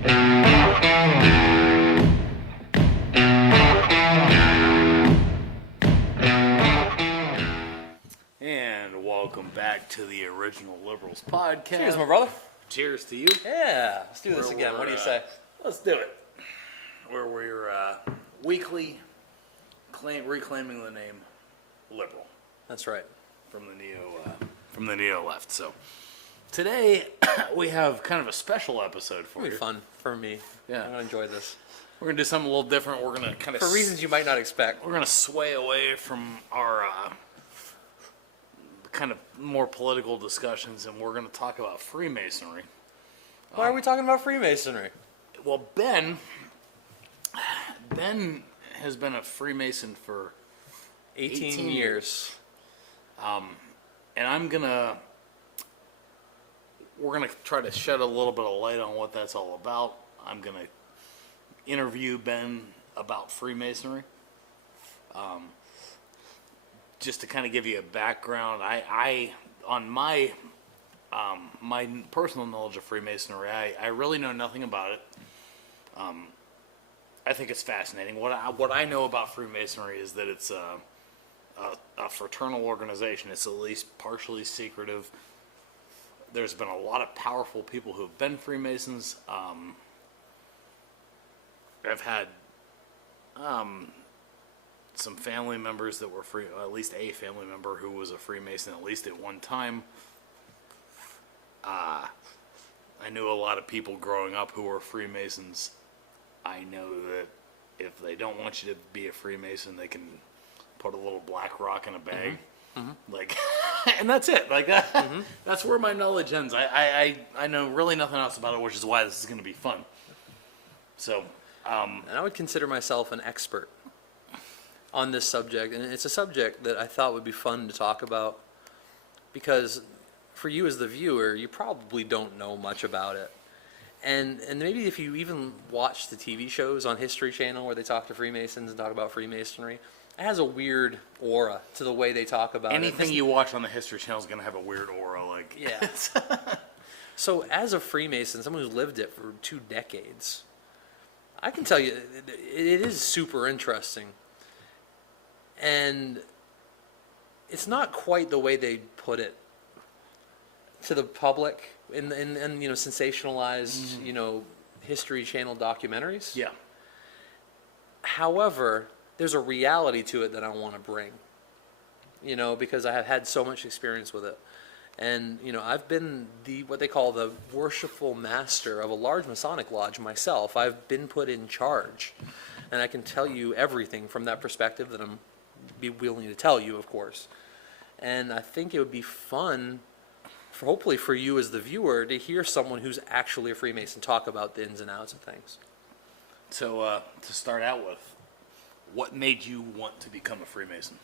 And welcome back to the Original Liberals podcast. Cheers, my brother. Cheers to you. Yeah, let's do this again. What do you say? Let's do it. Where we're weekly reclaiming the name liberal. That's right. From the neo left. So today we have kind of a special episode for you. It'll be fun for me. Yeah. I'm gonna enjoy this. We're gonna do something a little different. We're gonna kind of for reasons you might not expect. We're gonna sway away from our kind of more political discussions, and we're gonna talk about Freemasonry. Why are we talking about Freemasonry? Well, Ben has been a Freemason for 18 years. And we're gonna try to shed a little bit of light on what that's all about. I'm gonna interview Ben about Freemasonry. Just to kind of give you a background, I on my personal knowledge of Freemasonry, I really know nothing about it. I think it's fascinating. What I know about Freemasonry is that it's a fraternal organization. It's at least partially secretive. There's been a lot of powerful people who have been Freemasons. I've had some family members that were at least a family member who was a Freemason at least at one time. I knew a lot of people growing up who were Freemasons. I know that if they don't want you to be a Freemason, they can put a little black rock in a bag. Mm-hmm. Like, and that's it. Like that. Mm-hmm. That's where my knowledge ends. I know really nothing else about it, which is why this is going to be fun. So, and I would consider myself an expert on this subject, and it's a subject that I thought would be fun to talk about because for you as the viewer, you probably don't know much about it. And maybe if you even watch the TV shows on History Channel where they talk to Freemasons and talk about Freemasonry, it has a weird aura to the way they talk about anything you watch on the History Channel is going to have a weird aura. Like, yeah. So as a Freemason, someone who's lived it for 2 decades, I can tell you it is super interesting. And it's not quite the way they put it to the public in sensationalized, History Channel documentaries. Yeah. However, there's a reality to it that I want to bring, because I have had so much experience with it. And, I've been what they call the Worshipful Master of a large Masonic lodge myself. I've been put in charge. And I can tell you everything from that perspective that I'm willing to tell you, of course. And I think it would be fun, hopefully for you as the viewer, to hear someone who's actually a Freemason talk about the ins and outs of things. So to start out with, what made you want to become a Freemason?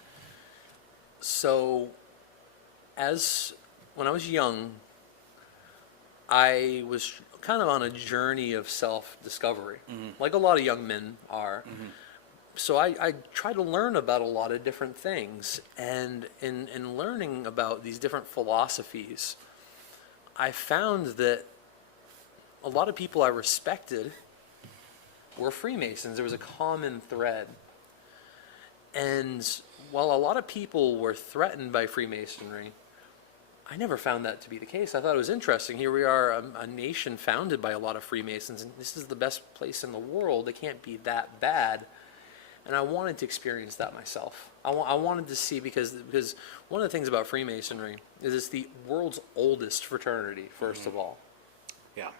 So, when I was young, I was kind of on a journey of self-discovery, like a lot of young men are. Mm-hmm. So I tried to learn about a lot of different things, and in learning about these different philosophies, I found that a lot of people I respected were Freemasons. There was a common thread. And while a lot of people were threatened by Freemasonry, I never found that to be the case. I thought it was interesting. Here we are, a nation founded by a lot of Freemasons, and this is the best place in the world. It can't be that bad. And I wanted to experience that myself. I wanted to see, because one of the things about Freemasonry is it's the world's oldest fraternity, first of all. Yeah.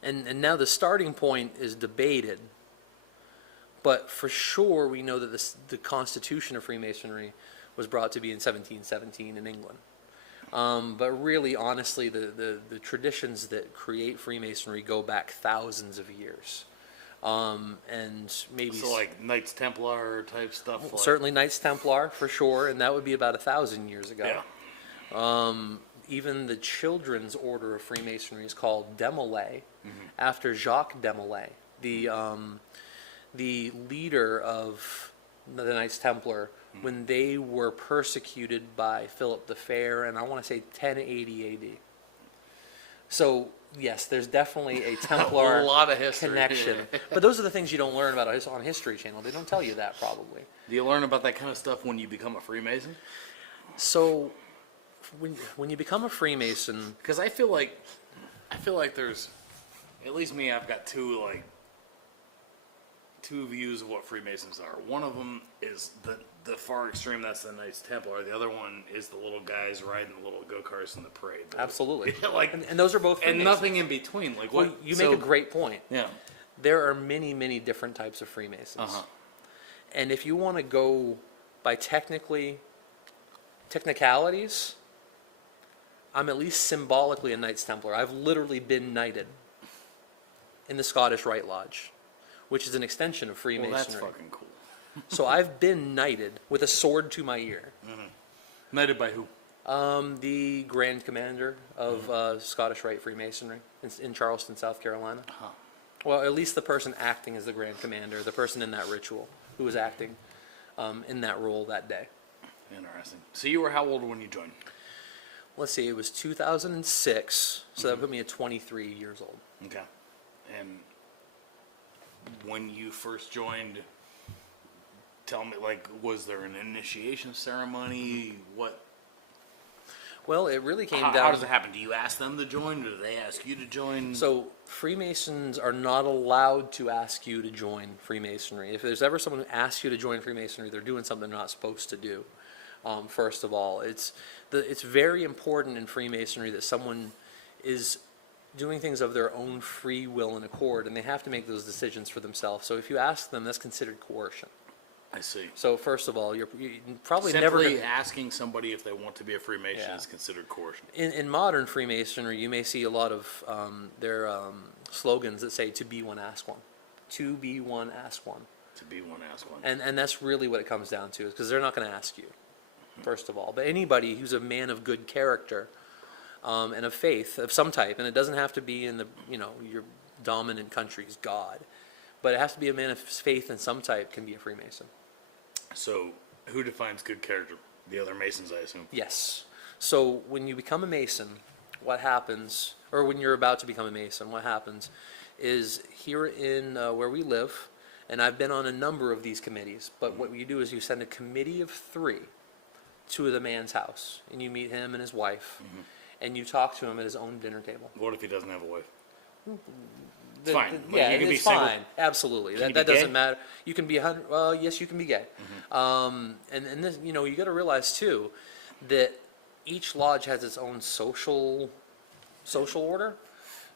And now the starting point is debated, but for sure we know that the Constitution of Freemasonry was brought to be in 1717 in England. But really, honestly, the traditions that create Freemasonry go back thousands of years. And maybe so like Knights Templar type stuff. Certainly Knights Templar for sure, and that would be about 1,000 years ago. Yeah. Even the children's order of Freemasonry is called Demolay, after Jacques Demolay, the leader of the Knights Templar when they were persecuted by Philip the Fair, and I want to say 1080 AD. So Yes, there's definitely a Templar A lot of history. connection. But those are the things you don't learn about on History Channel. They don't tell you that, probably. Do you learn about that kind of stuff when you become a Freemason? So, when you become a Freemason, Because I feel like there's, at least me, I've got two views of what Freemasons are. One of them is the far extreme, that's the Knights Templar. The other one is the little guys riding the little go-karts in the parade. absolutely. Like, and those are both and Freemasons. nothing in between. Like Well, what? you make a great point. Yeah. There are many, many different types of Freemasons. Uh-huh. And if you want to go by technicalities, I'm at least symbolically a Knights Templar. I've literally been knighted in the Scottish Rite Lodge, which is an extension of Well, Freemasonry. that's fucking cool. So I've been knighted with a sword to my ear. Knighted by who? The Grand Commander of Scottish Rite Freemasonry in Charleston, South Carolina. Huh. Well, at least the person acting as the Grand Commander, the person in that ritual who was acting in that role that day. Interesting. So you were how old when you joined? Let's see, it was 2006, so that put me at 23 years old. Okay. And when you first joined, tell me, like, was there an initiation ceremony? What? Well, it really came down. How does it happen? Do you ask them to join, or do they ask you to join? So Freemasons are not allowed to ask you to join Freemasonry. If there's ever someone who asks you to join Freemasonry, they're doing something they're not supposed to do. First of all, it's very important in Freemasonry that someone is doing things of their own free will and accord, and they have to make those decisions for themselves. So if you ask them, that's considered coercion. I see. So first of all, you're probably Simply never gonna, asking somebody if they want to be a Freemason Yeah. is considered coercion. in modern Freemasonry, you may see a lot of their slogans that say, "To be one, ask one." To be one, ask one. To be one, ask one. And that's really what it comes down to, is because they're not going to ask you, first of all. But anybody who's a man of good character and of faith of some type, and it doesn't have to be in your dominant country's God, but it has to be a man of faith in some type can be a Freemason. So, who defines good character? The other Masons, I assume. Yes. So when you become a Mason, what happens, or when you're about to become a Mason, what happens is here in where we live, and I've been on a number of these committees, but what you do is you send a committee of 3 to the man's house, and you meet him and his wife, and you talk to him at his own dinner table. What if he doesn't have a wife? The- fine. the- Like, yeah, you can be it's single. fine. Absolutely. Can That you that be doesn't gay? matter. You can be 100. Well, yes, you can be gay. And this, you got to realize too that each lodge has its own social order.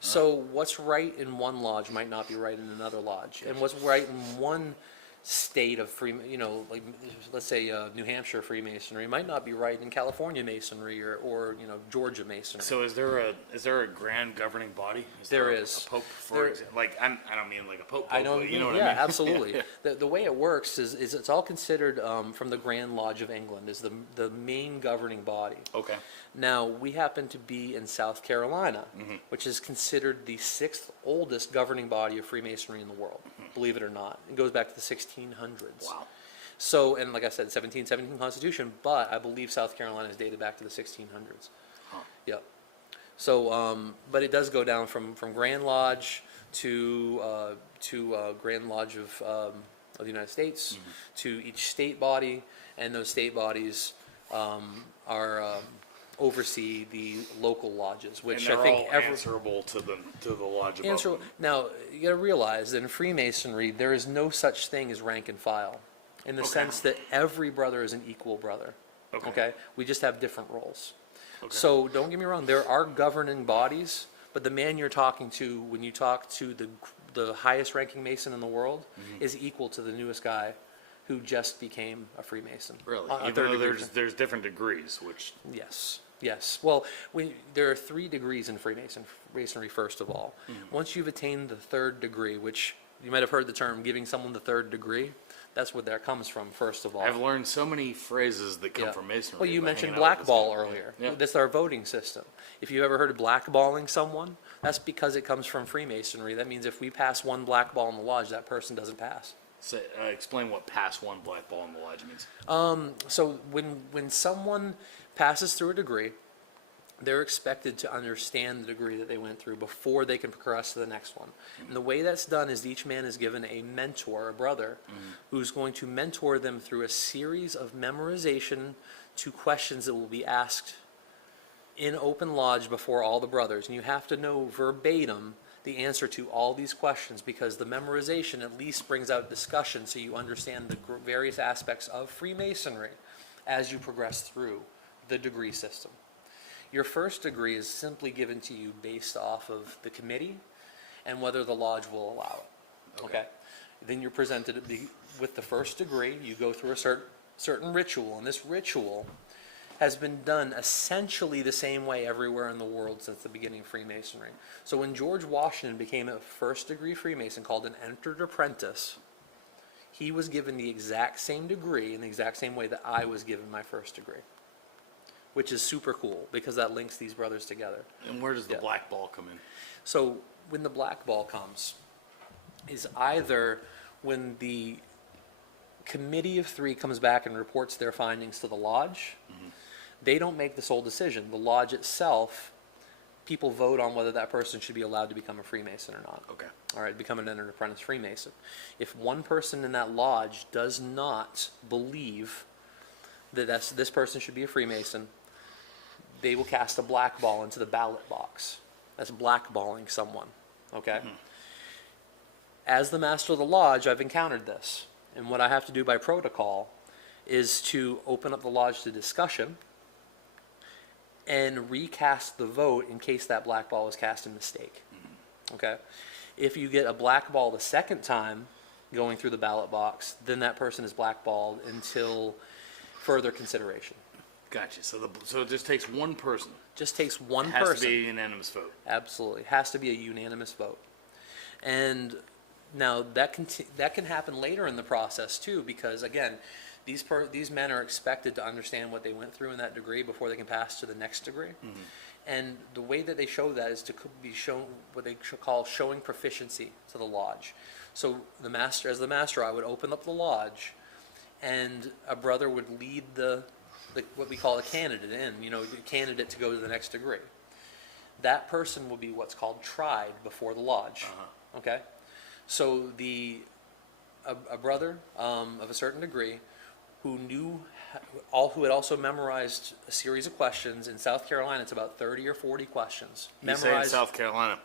So what's right in one lodge might not be right in another lodge, and what's right in one state of like let's say New Hampshire Freemasonry might not be right in California Masonry or Georgia Masonry. So is there a grand governing body? There is. a pope, for example. Like I don't mean like a pope. I know, but you know what yeah, I mean. absolutely. The way it works is it's all considered from the Grand Lodge of England is the main governing body. Okay. Now, we happen to be in South Carolina, which is considered the 6th oldest governing body of Freemasonry in the world, believe it or not. It goes back to the 1600s. Wow. So, and like I said, 1717 Constitution, but I believe South Carolina is dated back to the 1600s. Huh. Yep. So, but it does go down from Grand Lodge to Grand Lodge of the United States to each state body, and those state bodies are oversee the local lodges, which And I they're think all answerable to the lodge above them. Now you got to realize that in Freemasonry there is no such thing as rank and file, in the Okay. sense that every brother is an equal brother. Okay. We just have different roles. Okay. So don't get me wrong, there are governing bodies, but the man you're talking to when you talk to the highest ranking Mason in the world is equal to the newest guy who just became a Freemason. Really? A Even third though degree there's different degrees, which Yes. Well, there are 3 degrees in Freemasonry, first of all. Once you've attained the 3rd degree, which you might have heard the term giving someone the 3rd degree, that's where that comes from, first of all. I've learned so many phrases that come Yeah. from Masonry. Well, you by mentioned hanging out with this blackball guy. earlier. Yeah. That's our voting system. If you've ever heard of blackballing someone, that's because it comes from Freemasonry. That means if we pass one blackball in the lodge, that person doesn't pass. So, explain what pass one black ball in the lodge means. So when someone passes through a degree, they're expected to understand the degree that they went through before they can progress to the next one. And the way that's done is each man is given a mentor, a brother, who's going to mentor them through a series of memorization to questions that will be asked in open lodge before all the brothers. And you have to know verbatim the answer to all these questions, because the memorization at least brings out discussion so you understand the various aspects of Freemasonry as you progress through the degree system. Your first degree is simply given to you based off of the committee and whether the lodge will allow it. Okay? Then you're presented with the first degree. You go through a certain ritual, and this ritual has been done essentially the same way everywhere in the world since the beginning of Freemasonry. So when George Washington became a first degree Freemason called an entered apprentice, he was given the exact same degree in the exact same way that I was given my first degree, which is super cool because that links these brothers together. And where does the black ball come in? So when the black ball comes is either when the committee of three comes back and reports their findings to the lodge. They don't make the sole decision. The lodge itself, people vote on whether that person should be allowed to become a Freemason or not. Okay. All right, become an entered apprentice Freemason. If one person in that lodge does not believe that this person should be a Freemason, they will cast a black ball into the ballot box. That's blackballing someone, okay? As the master of the lodge, I've encountered this. And what I have to do by protocol is to open up the lodge to discussion and recast the vote in case that black ball was cast in mistake, okay? If you get a black ball the second time going through the ballot box, then that person is blackballed until further consideration. Gotcha. So it just takes one person. Just takes one It has person. to be a unanimous vote. Absolutely. It has to be a unanimous vote. And now that can happen later in the process too, because again, these men are expected to understand what they went through in that degree before they can pass to the next degree. And the way that they show that is to be shown what they call showing proficiency to the lodge. So as the master, I would open up the lodge, and a brother would lead what we call a candidate in, the candidate to go to the next degree. That person will be what's called tried before the lodge. Okay? So a brother of a certain degree who had also memorized a series of questions. In South Carolina, it's about 30 or 40 questions. You say in South Carolina,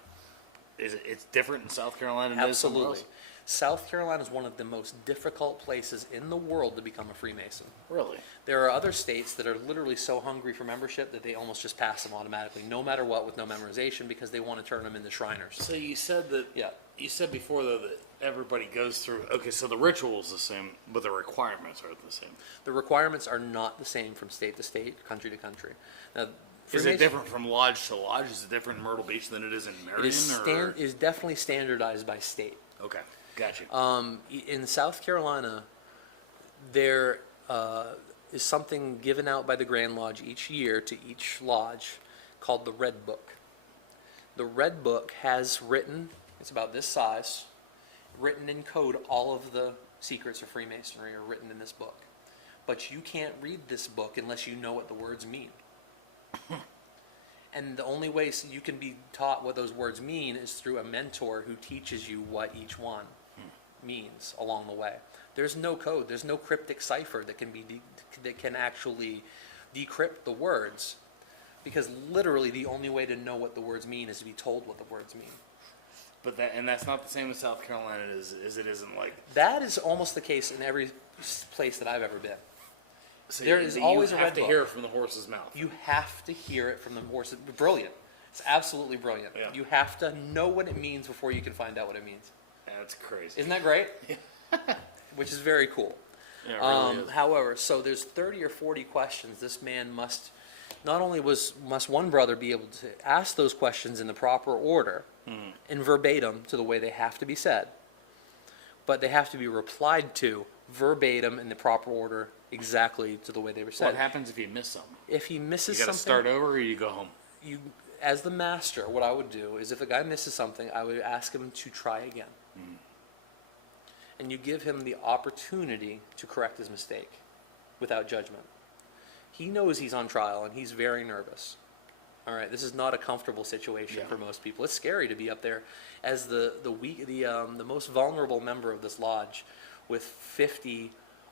it's different in South Carolina than it is somewhere Absolutely. else? South Carolina is one of the most difficult places in the world to become a Freemason. Really? There are other states that are literally so hungry for membership that they almost just pass them automatically, no matter what, with no memorization, because they want to turn them into Shriners. So you said that. Yeah. You said before though that everybody goes through. Okay, so the ritual is the same, but the requirements are the same. The requirements are not the same from state to state, country to country. Now, Is it different from lodge to lodge? Is it different in Myrtle Beach than it is in Marion? It is definitely standardized by state. Okay, got you. In South Carolina, there is something given out by the Grand Lodge each year to each lodge called the Red Book. The Red Book has it's about this size, written in code, all of the secrets of Freemasonry are written in this book. But you can't read this book unless you know what the words mean. And the only way you can be taught what those words mean is through a mentor who teaches you what each one means along the way. There's no code. There's no cryptic cipher that can actually decrypt the words, because literally the only way to know what the words mean is to be told what the words mean. But that's not the same in South Carolina as it is in like. That is almost the case in every place that I've ever been. So There is always a you have red to book. hear it from the horse's mouth. You have to hear it from the horse. Brilliant. It's absolutely brilliant. Yeah. You have to know what it means before you can find out what it means. That's crazy. Isn't that great? Which is very cool. Yeah, it really is. However, so there's 30 or 40 questions. This man must one brother be able to ask those questions in the proper order and verbatim to the way they have to be said, but they have to be replied to verbatim in the proper order exactly to the way they were said. What happens if you miss something? If he misses You got to something, start over, or you go home. as the master, what I would do is if a guy misses something, I would ask him to try again. And you give him the opportunity to correct his mistake without judgment. He knows he's on trial and he's very nervous. All right, this is not a comfortable situation for most people. It's scary to be up there as the most vulnerable member of this lodge, with 50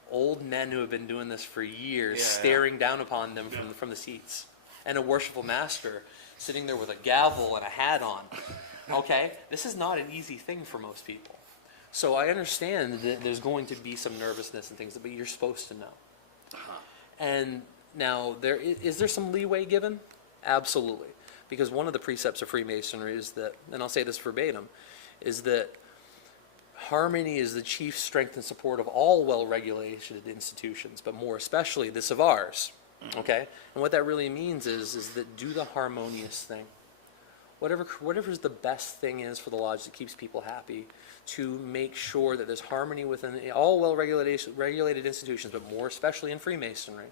old men who have been doing this for years, staring down upon them from the seats, and a worshipful master sitting there with a gavel and a hat on. Okay, this is not an easy thing for most people. So I understand that there's going to be some nervousness and things, but you're supposed to know. And now, is there some leeway given? Absolutely. Because one of the precepts of Freemasonry is that, and I'll say this verbatim, is that harmony is the chief strength and support of all well-regulated institutions, but more especially this of ours. Okay? And what that really means is that do the harmonious thing. Whatever's the best thing is for the lodge that keeps people happy, to make sure that there's harmony within all well-regulated institutions, but more especially in Freemasonry.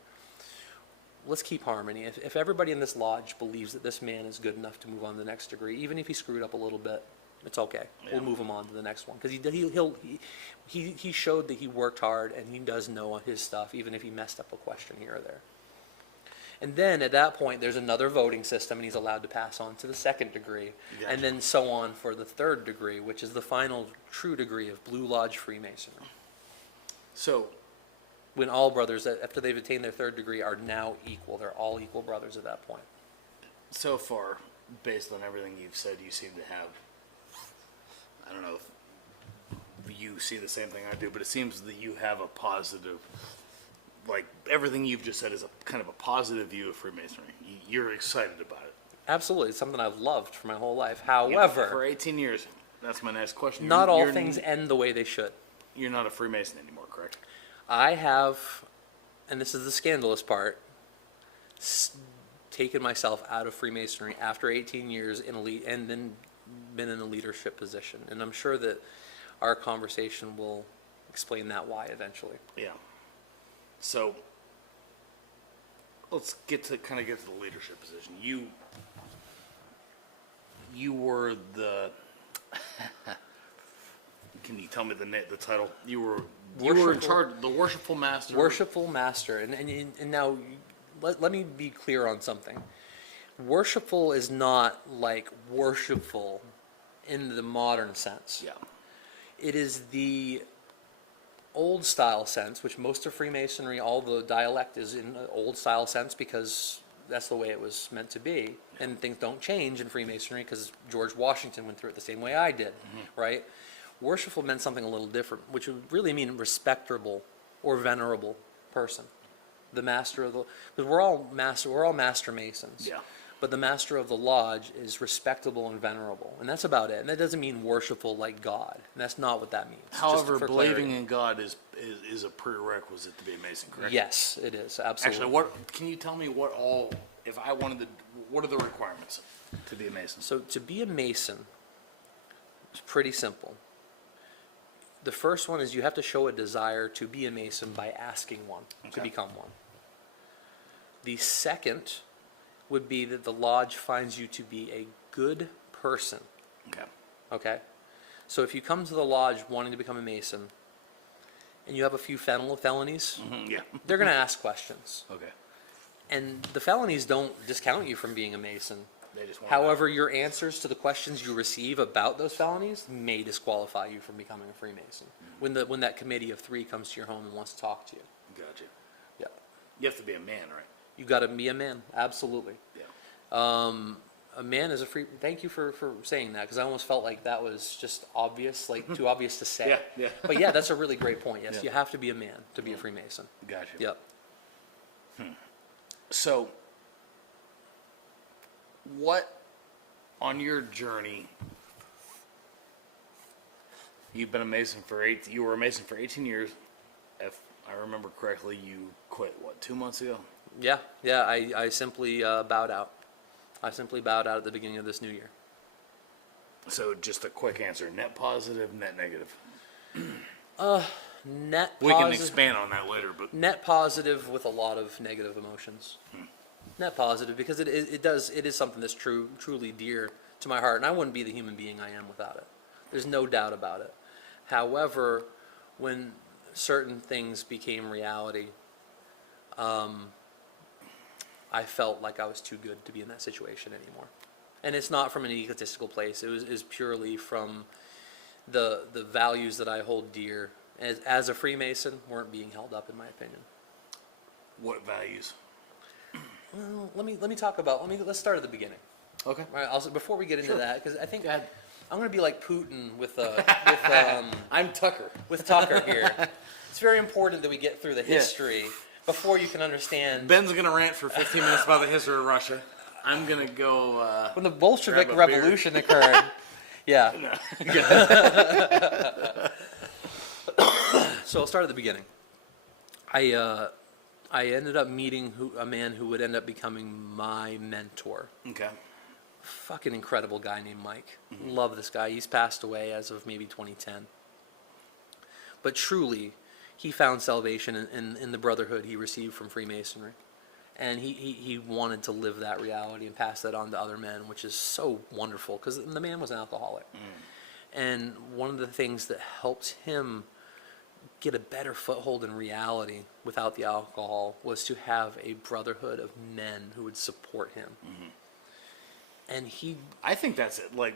Let's keep harmony. If everybody in this lodge believes that this man is good enough to move on to the next degree, even if he screwed up a little bit, it's okay. We'll move him on to the next one, because he showed that he worked hard and he does know his stuff, even if he messed up a question here or there. And then at that point, there's another voting system, and he's allowed to pass on to the second degree, and then so on for the third degree, which is the final true degree of Blue Lodge Freemasonry. So, when all brothers, after they've attained their third degree, are now equal. They're all equal brothers at that point. So far, based on everything you've said, you seem to have, I don't know if you see the same thing I do, but it seems that you have a positive, like everything you've just said is a kind of a positive view of Freemasonry. You're excited about it. Absolutely. It's something I've loved for my whole life. However, for 18 years, that's my next question. Not all things end the way they should. You're not a Freemason anymore, correct? I have, and this is the scandalous part, taken myself out of Freemasonry after 18 years in and then been in a leadership position. And I'm sure that our conversation will explain that why eventually. Yeah. So let's get to the leadership position. You were the can you tell me the title? You were in charge, the Worshipful Master. Worshipful Master, and now let me be clear on something. Worshipful is not like worshipful in the modern sense. Yeah. It is the old style sense, which most of Freemasonry, all the dialect is in the old style sense because that's the way it was meant to be. And things don't change in Freemasonry because George Washington went through it the same way I did, right? Worshipful meant something a little different, which would really mean respectable or venerable person. The master of the, because we're all master masons. Yeah. But the master of the lodge is respectable and venerable, and that's about it. And that doesn't mean worshipful like God. And that's not what that means. However, believing in God is a prerequisite to be a Mason, correct? Yes, it is, absolutely. Actually, can you tell me what are the requirements to be a Mason? So to be a Mason, it's pretty simple. The first one is you have to show a desire to be a Mason by asking one, to become one. The second would be that the lodge finds you to be a good person. Okay? So if you come to the lodge wanting to become a Mason, and you have a few felonies, they're going to ask questions. Okay. And the felonies don't discount you from being a Mason. They just want However, your answers to the questions you receive about those felonies may disqualify you from becoming a Freemason. When that committee of 3 comes to your home and wants to talk to you. Gotcha. Yeah. You have to be a man, right? You got to be a man, absolutely. Yeah. A man is a free. Thank you for saying that, because I almost felt like that was just obvious, like too obvious to say. Yeah. But yeah, that's a really great point. Yes, you have to be a man to be a Freemason. Gotcha. Yep. So, what on your journey? You've been a Mason you were a Mason for 18 years. If I remember correctly, you quit, 2 months ago? Yeah. I simply bowed out. I simply bowed out at the beginning of this new year. So just a quick answer, net positive, net negative? Net positive. We can expand on that later, but... Net positive with a lot of negative emotions. Net positive, because it is something that's truly dear to my heart, and I wouldn't be the human being I am without it. There's no doubt about it. However, when certain things became reality, I felt like I was too good to be in that situation anymore. And it's not from an egotistical place. It was purely from the values that I hold dear as a Freemason weren't being held up, in my opinion. What values? Well, let's start at the beginning. Okay. All right, also before we get into Sure. that, because I think Go ahead. I'm going to be like Putin with I'm Tucker. with Tucker here. It's very important that we get through the history before you can understand. Ben's going to rant for 15 minutes about the history of Russia. I'm going to go... When the Bolshevik grab a beer. Revolution occurred. Yeah. So I'll start at the beginning. I ended up meeting a man who would end up becoming my mentor. Okay. Fucking incredible guy named Mike. Love this guy. He's passed away as of maybe 2010. But truly, he found salvation in the brotherhood he received from Freemasonry. And he wanted to live that reality and pass that on to other men, which is so wonderful, because the man was an alcoholic. And one of the things that helped him get a better foothold in reality without the alcohol was to have a brotherhood of men who would support him. And I think that's it. Like,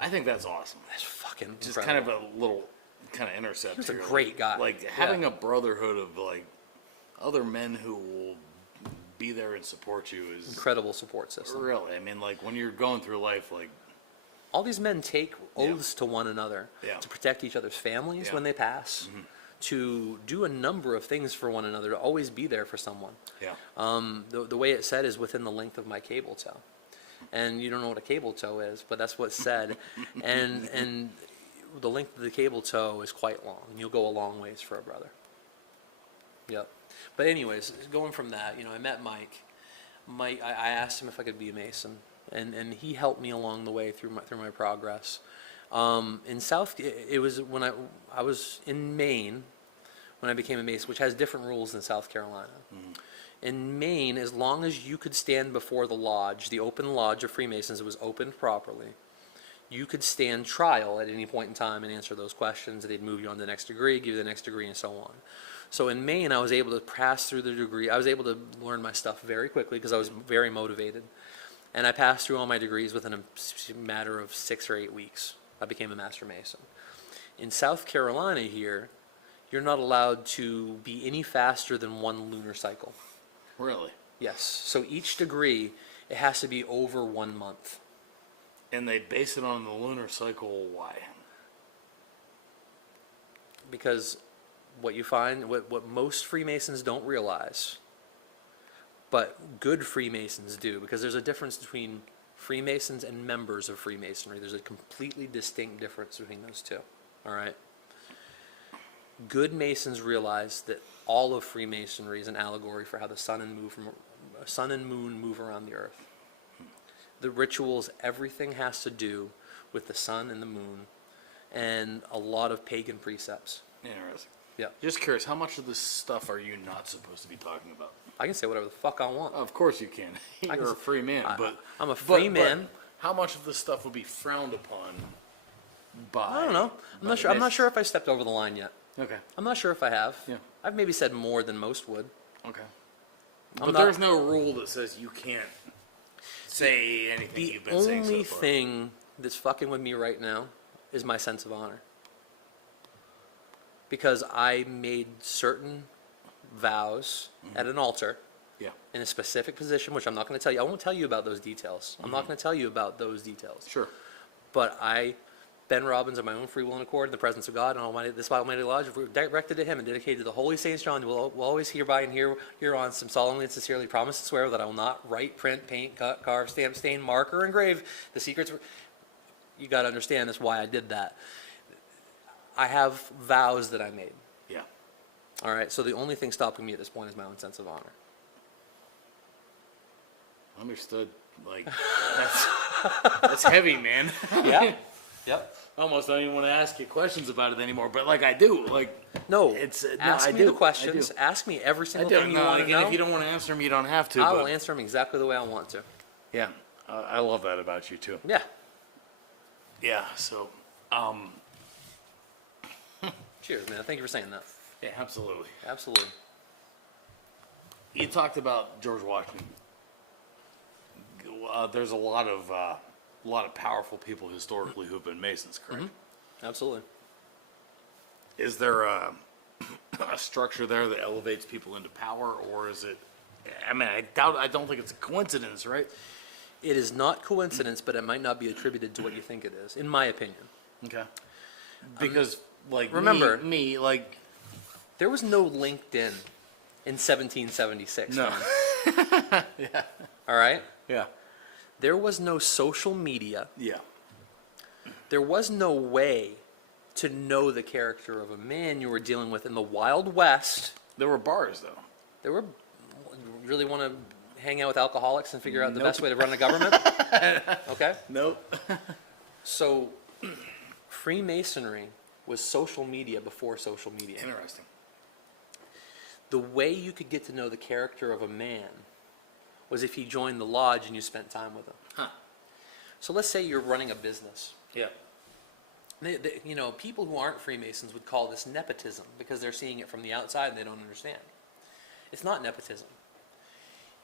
I think that's awesome. that's fucking Just incredible. kind of a little kind of intercept. He was a here. great guy. Like Yeah. having a brotherhood of like other men who will be there and support you is Incredible support system. really. I mean, like when you're going through life, like All these men take oaths to one another Yeah. to protect each other's families Yeah. when they pass, to do a number of things for one another, to always be there for someone. yeah, The way it's said is within the length of my cable toe. And you don't know what a cable toe is, but that's what's said. and the length of the cable toe is quite long. You'll go a long ways for a brother. Yep. But anyways, going from that, I met Mike. I asked him if I could be a Mason, and he helped me along the way through my progress. It was when I was in Maine when I became a Mason, which has different rules than South Carolina. In Maine, as long as you could stand before the lodge, the open lodge of Freemasons, it was opened properly, you could stand trial at any point in time and answer those questions. They'd move you on to the next degree, give you the next degree, and so on. So in Maine, I was able to pass through the degree. I was able to learn my stuff very quickly because I was very motivated. And I passed through all my degrees within a matter of 6 or 8 weeks. I became a Master Mason. In South Carolina here, you're not allowed to be any faster than 1 lunar cycle. really. Yes. So each degree, it has to be over 1 month. And they base it on the lunar cycle. Why? Because what you find, what most Freemasons don't realize, but good Freemasons do, because there's a difference between Freemasons and members of Freemasonry. There's a completely distinct difference between those two. All right? Good Masons realize that all of Freemasonry is an allegory for how the sun and moon move around the earth. The rituals, everything has to do with the sun and the moon, and a lot of pagan precepts. Interesting. Yeah. Just curious, how much of this stuff are you not supposed to be talking about? I can say whatever the fuck I want. Of course you can. You're a free man, but I'm a free man. How much of this stuff would be frowned upon by? I don't know. I'm not sure. I'm not sure if I stepped over the line yet. Okay. I'm not sure if I have. Yeah. I've maybe said more than most would. Okay. I'm But there's no rule that says you can't say anything The you've been saying so only far. thing that's fucking with me right now is my sense of honor. Because I made certain vows at an altar Yeah. in a specific position, which I'm not going to tell you. I won't tell you about those details. I'm not going to tell you about those details. Sure. But Ben Robbins, of my own free will and accord, in the presence of God and Almighty, this Almighty Lodge, directed to Him and dedicated to the Holy Saints John, will always hereby and hereon solemnly and sincerely promise and swear that I will not write, print, paint, cut, carve, stamp, stain, mark, or engrave the secrets. You got to understand that's why I did that. I have vows that I made. Yeah. All right, so the only thing stopping me at this point is my own sense of honor. Understood. Like that's heavy, man. Yeah. Yep. I almost don't even want to ask you questions about it anymore, but like I do. Like No. it's Ask I me do. the questions. I do. Ask me every I single do. thing you No, want to again, know. if you don't want to answer them, you don't have to. I but will answer them exactly the way I want to. Yeah, I love that about you too. Yeah. Yeah. So, Cheers, man. Thank you for saying that. yeah, absolutely. Absolutely. you talked about George Washington. There's a lot of powerful people historically who've been Masons, correct? Absolutely. Is there a structure there that elevates people into power, or is it? I mean, I don't think it's a coincidence, right? It is not coincidence, but it might not be attributed to what you think it is, in my opinion. Okay. Because, like, remember- me, like, There was no LinkedIn in 1776. no. man. Yeah. All right? Yeah. There was no social media. Yeah. There was no way to know the character of a man you were dealing with in the Wild West. There were bars, though. There were, you really want to hang out with alcoholics and figure out the Nope. best way to run a government? Okay. Nope. So Freemasonry was social media before social media. Interesting. The way you could get to know the character of a man was if he joined the lodge and you spent time with him. Huh. So let's say you're running a business. Yeah. You know, people who aren't Freemasons would call this nepotism because they're seeing it from the outside and they don't understand. It's not nepotism.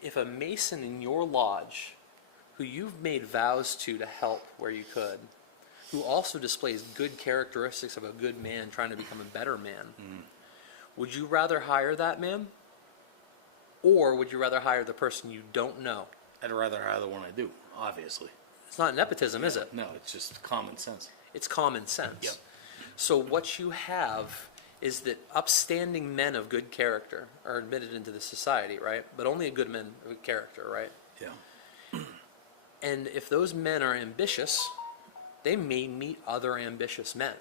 If a Mason in your lodge, who you've made vows to help where you could, who also displays good characteristics of a good man trying to become a better man, would you rather hire that man? Or would you rather hire the person you don't know? I'd rather hire the one I do, obviously. It's not nepotism, is it? No, it's just common sense. It's common sense. Yep. So what you have is that upstanding men of good character are admitted into the society, right? But only a good men of good character, right? Yeah. And if those men are ambitious, they may meet other ambitious men.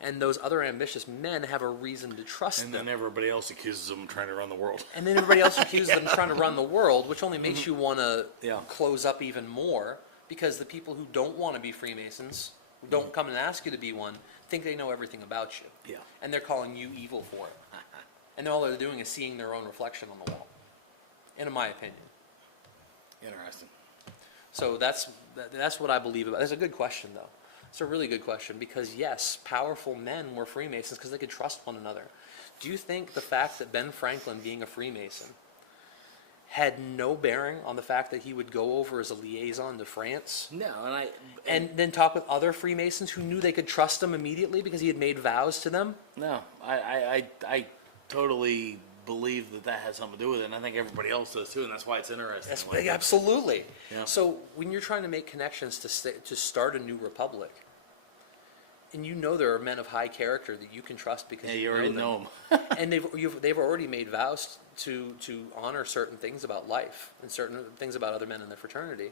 And those other ambitious men have a reason to trust And them. then everybody else accuses them of trying to run the world. And then everybody else accuses them of trying to run the world, which only makes you want to Yeah. close up even more, because the people who don't want to be Freemasons, who don't come and ask you to be one, think they know everything about you. Yeah. And they're calling you evil for it. And all they're doing is seeing their own reflection on the wall, in my opinion. Interesting. So that's what I believe about. That's a good question, though. It's a really good question, because yes, powerful men were Freemasons because they could trust one another. Do you think the fact that Ben Franklin, being a Freemason, had no bearing on the fact that he would go over as a liaison to France No, and then talk with other Freemasons who knew they could trust him immediately because he had made vows to them? no, I totally believe that has something to do with it, and I think everybody else does too, and that's why it's interesting. That's Like, absolutely. Yeah. So when you're trying to make connections to start a new republic, and you know there are men of high character that you can trust because yeah, you already know them, and they've already made vows to honor certain things about life and certain things about other men in the fraternity,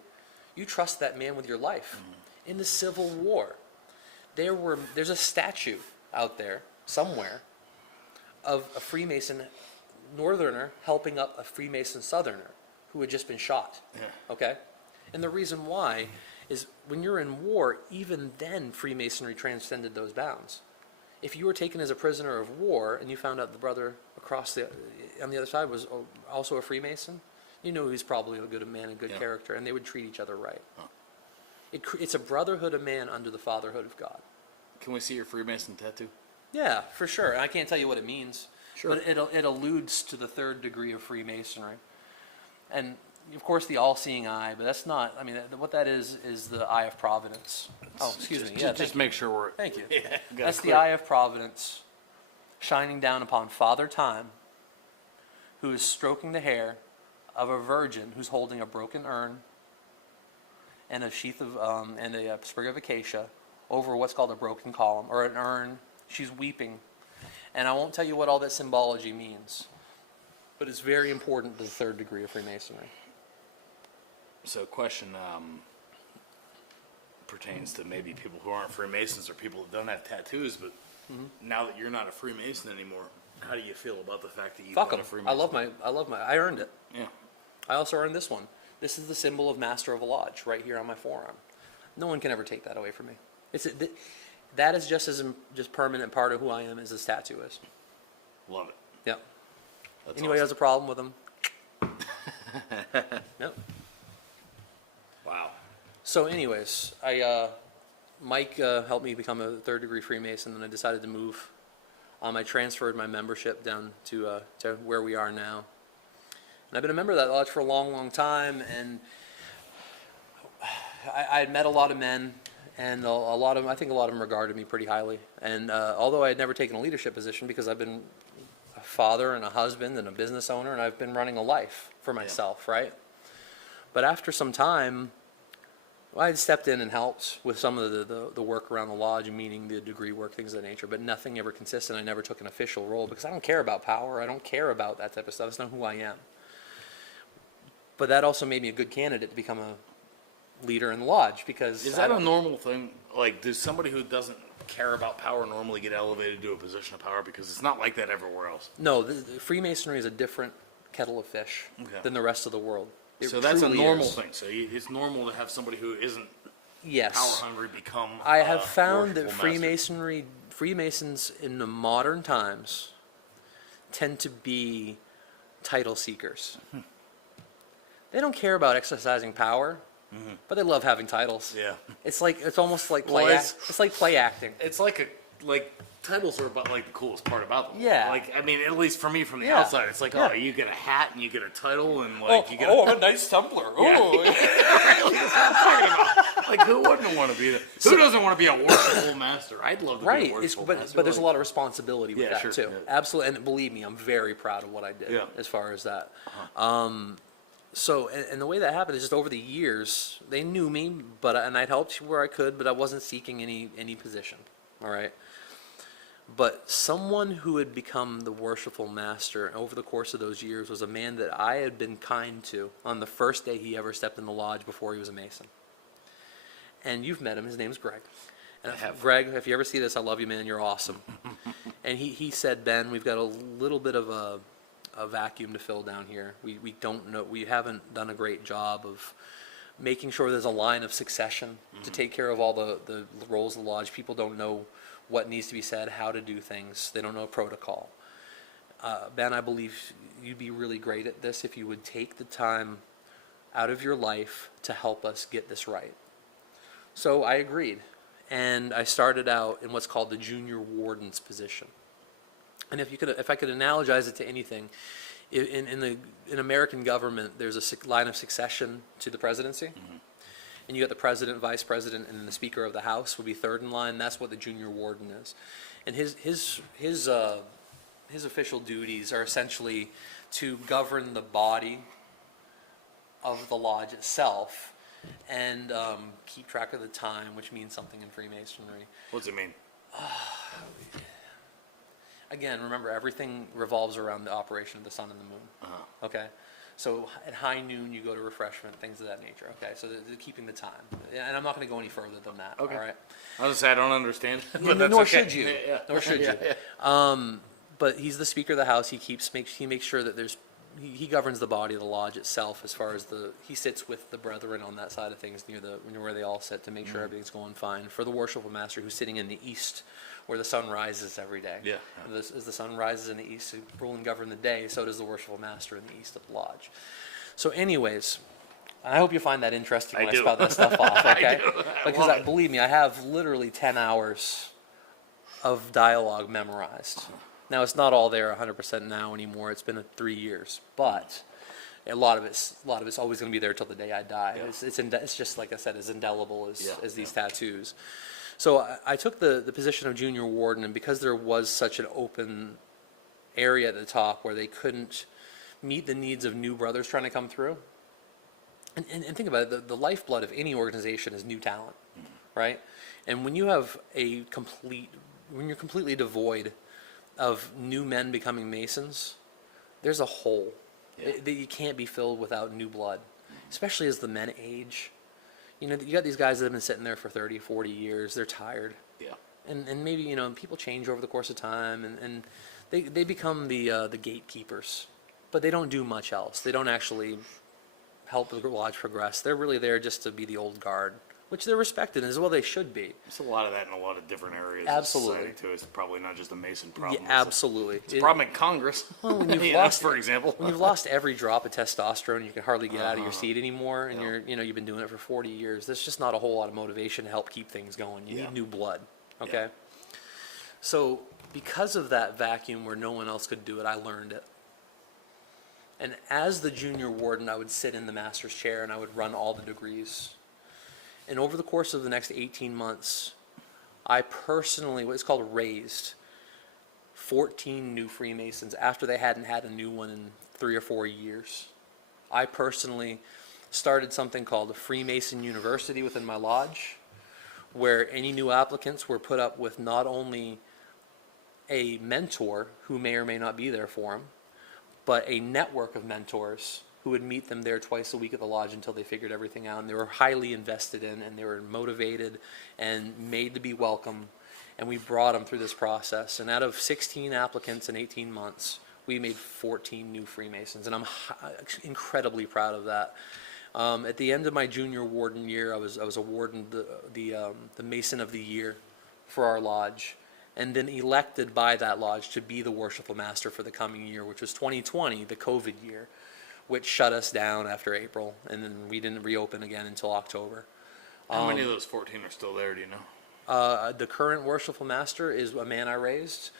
you trust that man with your life. In the Civil War, there's a statue out there somewhere of a Freemason Northerner helping up a Freemason Southerner who had just been shot. Yeah. Okay? And the reason why is when you're in war, even then Freemasonry transcended those bounds. If you were taken as a prisoner of war and you found out the brother on the other side was also a Freemason, you know he's probably a good man and good Yeah. character, and they would treat each other right. Huh. It's a brotherhood of man under the fatherhood of God. Can we see your Freemason tattoo? Yeah, for sure. And I can't tell you what it means, Sure. but it alludes to the third degree of Freemasonry. And, of course, the all-seeing eye, but that's not, I mean, what that is the eye of providence. Oh, excuse me. Yeah, Just make sure we're. thank you. Yeah, That's the eye of providence shining down upon Father Time, who is stroking the hair of a virgin who's holding a broken urn and a sheath of and a sprig of acacia over what's called a broken column or an urn. She's weeping, and I won't tell you what all that symbology means, but it's very important to the third degree of Freemasonry. So, question pertains to maybe people who aren't Freemasons or people that don't have tattoos, but now that you're not a Freemason anymore, how do you feel about the fact that you've Fuck been a them. Freemason? I earned it. Yeah. I also earned this one. This is the symbol of Master of a Lodge right here on my forearm. No one can ever take that away from me. That is just as just permanent part of who I am as this tattoo is. Love it. Yep. That's Anybody has a problem with them? Nope. Wow. So anyways, Mike helped me become a third degree Freemason, and I decided to move. I transferred my membership down to where we are now. I've been a member of that lodge for a long, long time, and I had met a lot of men, and I think a lot of them regarded me pretty highly. And although I had never taken a leadership position, because I've been a father and a husband and a business owner, and I've been running a life for myself, right? But after some time, I had stepped in and helped with some of the work around the lodge, meaning the degree work, things of that nature, but nothing ever consistent. I never took an official role because I don't care about power. I don't care about that type of stuff. It's not who I am. But that also made me a good candidate to become a leader in the lodge, because Is that a normal thing? Like, does somebody who doesn't care about power normally get elevated to a position of power? Because it's not like that everywhere else. No, the Freemasonry is a different kettle of fish than the rest of the world. It So that's a truly normal is. thing. So it's normal to have somebody who isn't Yes. power hungry become. I have found that Worshipful Master. Freemasons in the modern times tend to be title seekers. They don't care about exercising power, but they love having titles. Yeah. It's almost like Well, it's like play acting. It's like titles are about like the coolest part about them. Yeah. Like, I mean, at least for me from the Yeah. outside, it's like, Yeah. oh, you get a hat and you get a title and like you get. I'm a nice tumbler. Oh. Right, like, that's what I'm talking about. Like, who wouldn't want to be that? Who doesn't want to be a worshipful master? I'd love to be Right, a worshipful but master. there's a lot of responsibility with Yeah, that sure, too. yeah. Absolutely, and believe me, I'm very proud of what I did as far as that. So, and the way that happened is just over the years, they knew me, and I'd helped where I could, but I wasn't seeking any position. All right. But someone who had become the worshipful master over the course of those years was a man that I had been kind to on the first day he ever stepped in the lodge before he was a Mason. And you've met him. His name's Greg. And Greg, if you ever see this, I love you, man. You're awesome. And he said, Ben, we've got a little bit of a vacuum to fill down here. We don't know. We haven't done a great job of making sure there's a line of succession to take care of all the roles of the lodge. People don't know what needs to be said, how to do things. They don't know protocol. Ben, I believe you'd be really great at this if you would take the time out of your life to help us get this right. So I agreed, and I started out in what's called the junior warden's position. And if I could analogize it to anything, in American government, there's a line of succession to the presidency. And you got the president, vice president, and then the speaker of the house would be third in line. That's what the junior warden is. And his official duties are essentially to govern the body of the lodge itself and keep track of the time, which means something in Freemasonry. What's it mean? Again, remember, everything revolves around the operation of the sun and the moon. Okay? So at high noon, you go to refreshment, things of that nature. Okay, so they're keeping the time. And I'm not going to go any further than that. Okay. All right? I was gonna say I don't understand. But Nor that's okay. should you. Yeah. Nor should you. Yeah. But he's the Speaker of the House. He makes sure that he governs the body of the lodge itself as far as he sits with the brethren on that side of things near where they all sit to make sure everything's going fine. For the Worshipful Master, who's sitting in the east where the sun rises every day. Yeah. As the sun rises in the east to rule and govern the day, so does the Worshipful Master in the east of the lodge. So anyways, I hope you find that interesting when I spout that stuff off, okay? Because believe me, I have literally 10 hours of dialogue memorized. Now, it's not all there 100% now anymore. It's been 3 years, but a lot of it's always going to be there till the day I die. Yeah. It's just, like I said, as indelible as these tattoos. So I took the position of junior warden, and because there was such an open area at the top where they couldn't meet the needs of new brothers trying to come through. And think about it, the lifeblood of any organization is new talent, right? And when you have when you're completely devoid of new men becoming Masons, there's a hole that you can't be filled without new blood, especially as the men age. You know, you got these guys that have been sitting there for 30, 40 years, they're tired. Yeah. And maybe, people change over the course of time, and they become the gatekeepers. But they don't do much else. They don't actually help the lodge progress. They're really there just to be the old guard, which they're respected as well. They should be. There's a lot of that in a lot of different areas. Absolutely. Of society too. It's probably not just a Mason problem. Yeah, absolutely. It's a problem in Congress. Well, when you've lost, for example, when you've lost every drop of testosterone, you can hardly get out of your seat anymore, and you've been doing it for 40 years. There's just not a whole lot of motivation to help keep things going. You need new blood. Okay. Yeah. So because of that vacuum where no one else could do it, I learned it. And as the junior warden, I would sit in the master's chair and I would run all the degrees. And over the course of the next 18 months, I personally, what's called raised, 14 new Freemasons after they hadn't had a new one in 3 or 4 years. I personally started something called a Freemason University within my lodge, where any new applicants were put up with not only a mentor who may or may not be there for them, but a network of mentors who would meet them there twice a week at the lodge until they figured everything out. And they were highly invested in, and they were motivated and made to be welcome. And we brought them through this process. And out of 16 applicants in 18 months, we made 14 new Freemasons. And I'm incredibly proud of that. At the end of my junior warden year, I was awarded the Mason of the Year for our lodge, and then elected by that lodge to be the Worshipful Master for the coming year, which was 2020, the COVID year, which shut us down after April, and then we didn't reopen again until October. How many of those 14 are still there, do you know? The current Worshipful Master is a man I raised.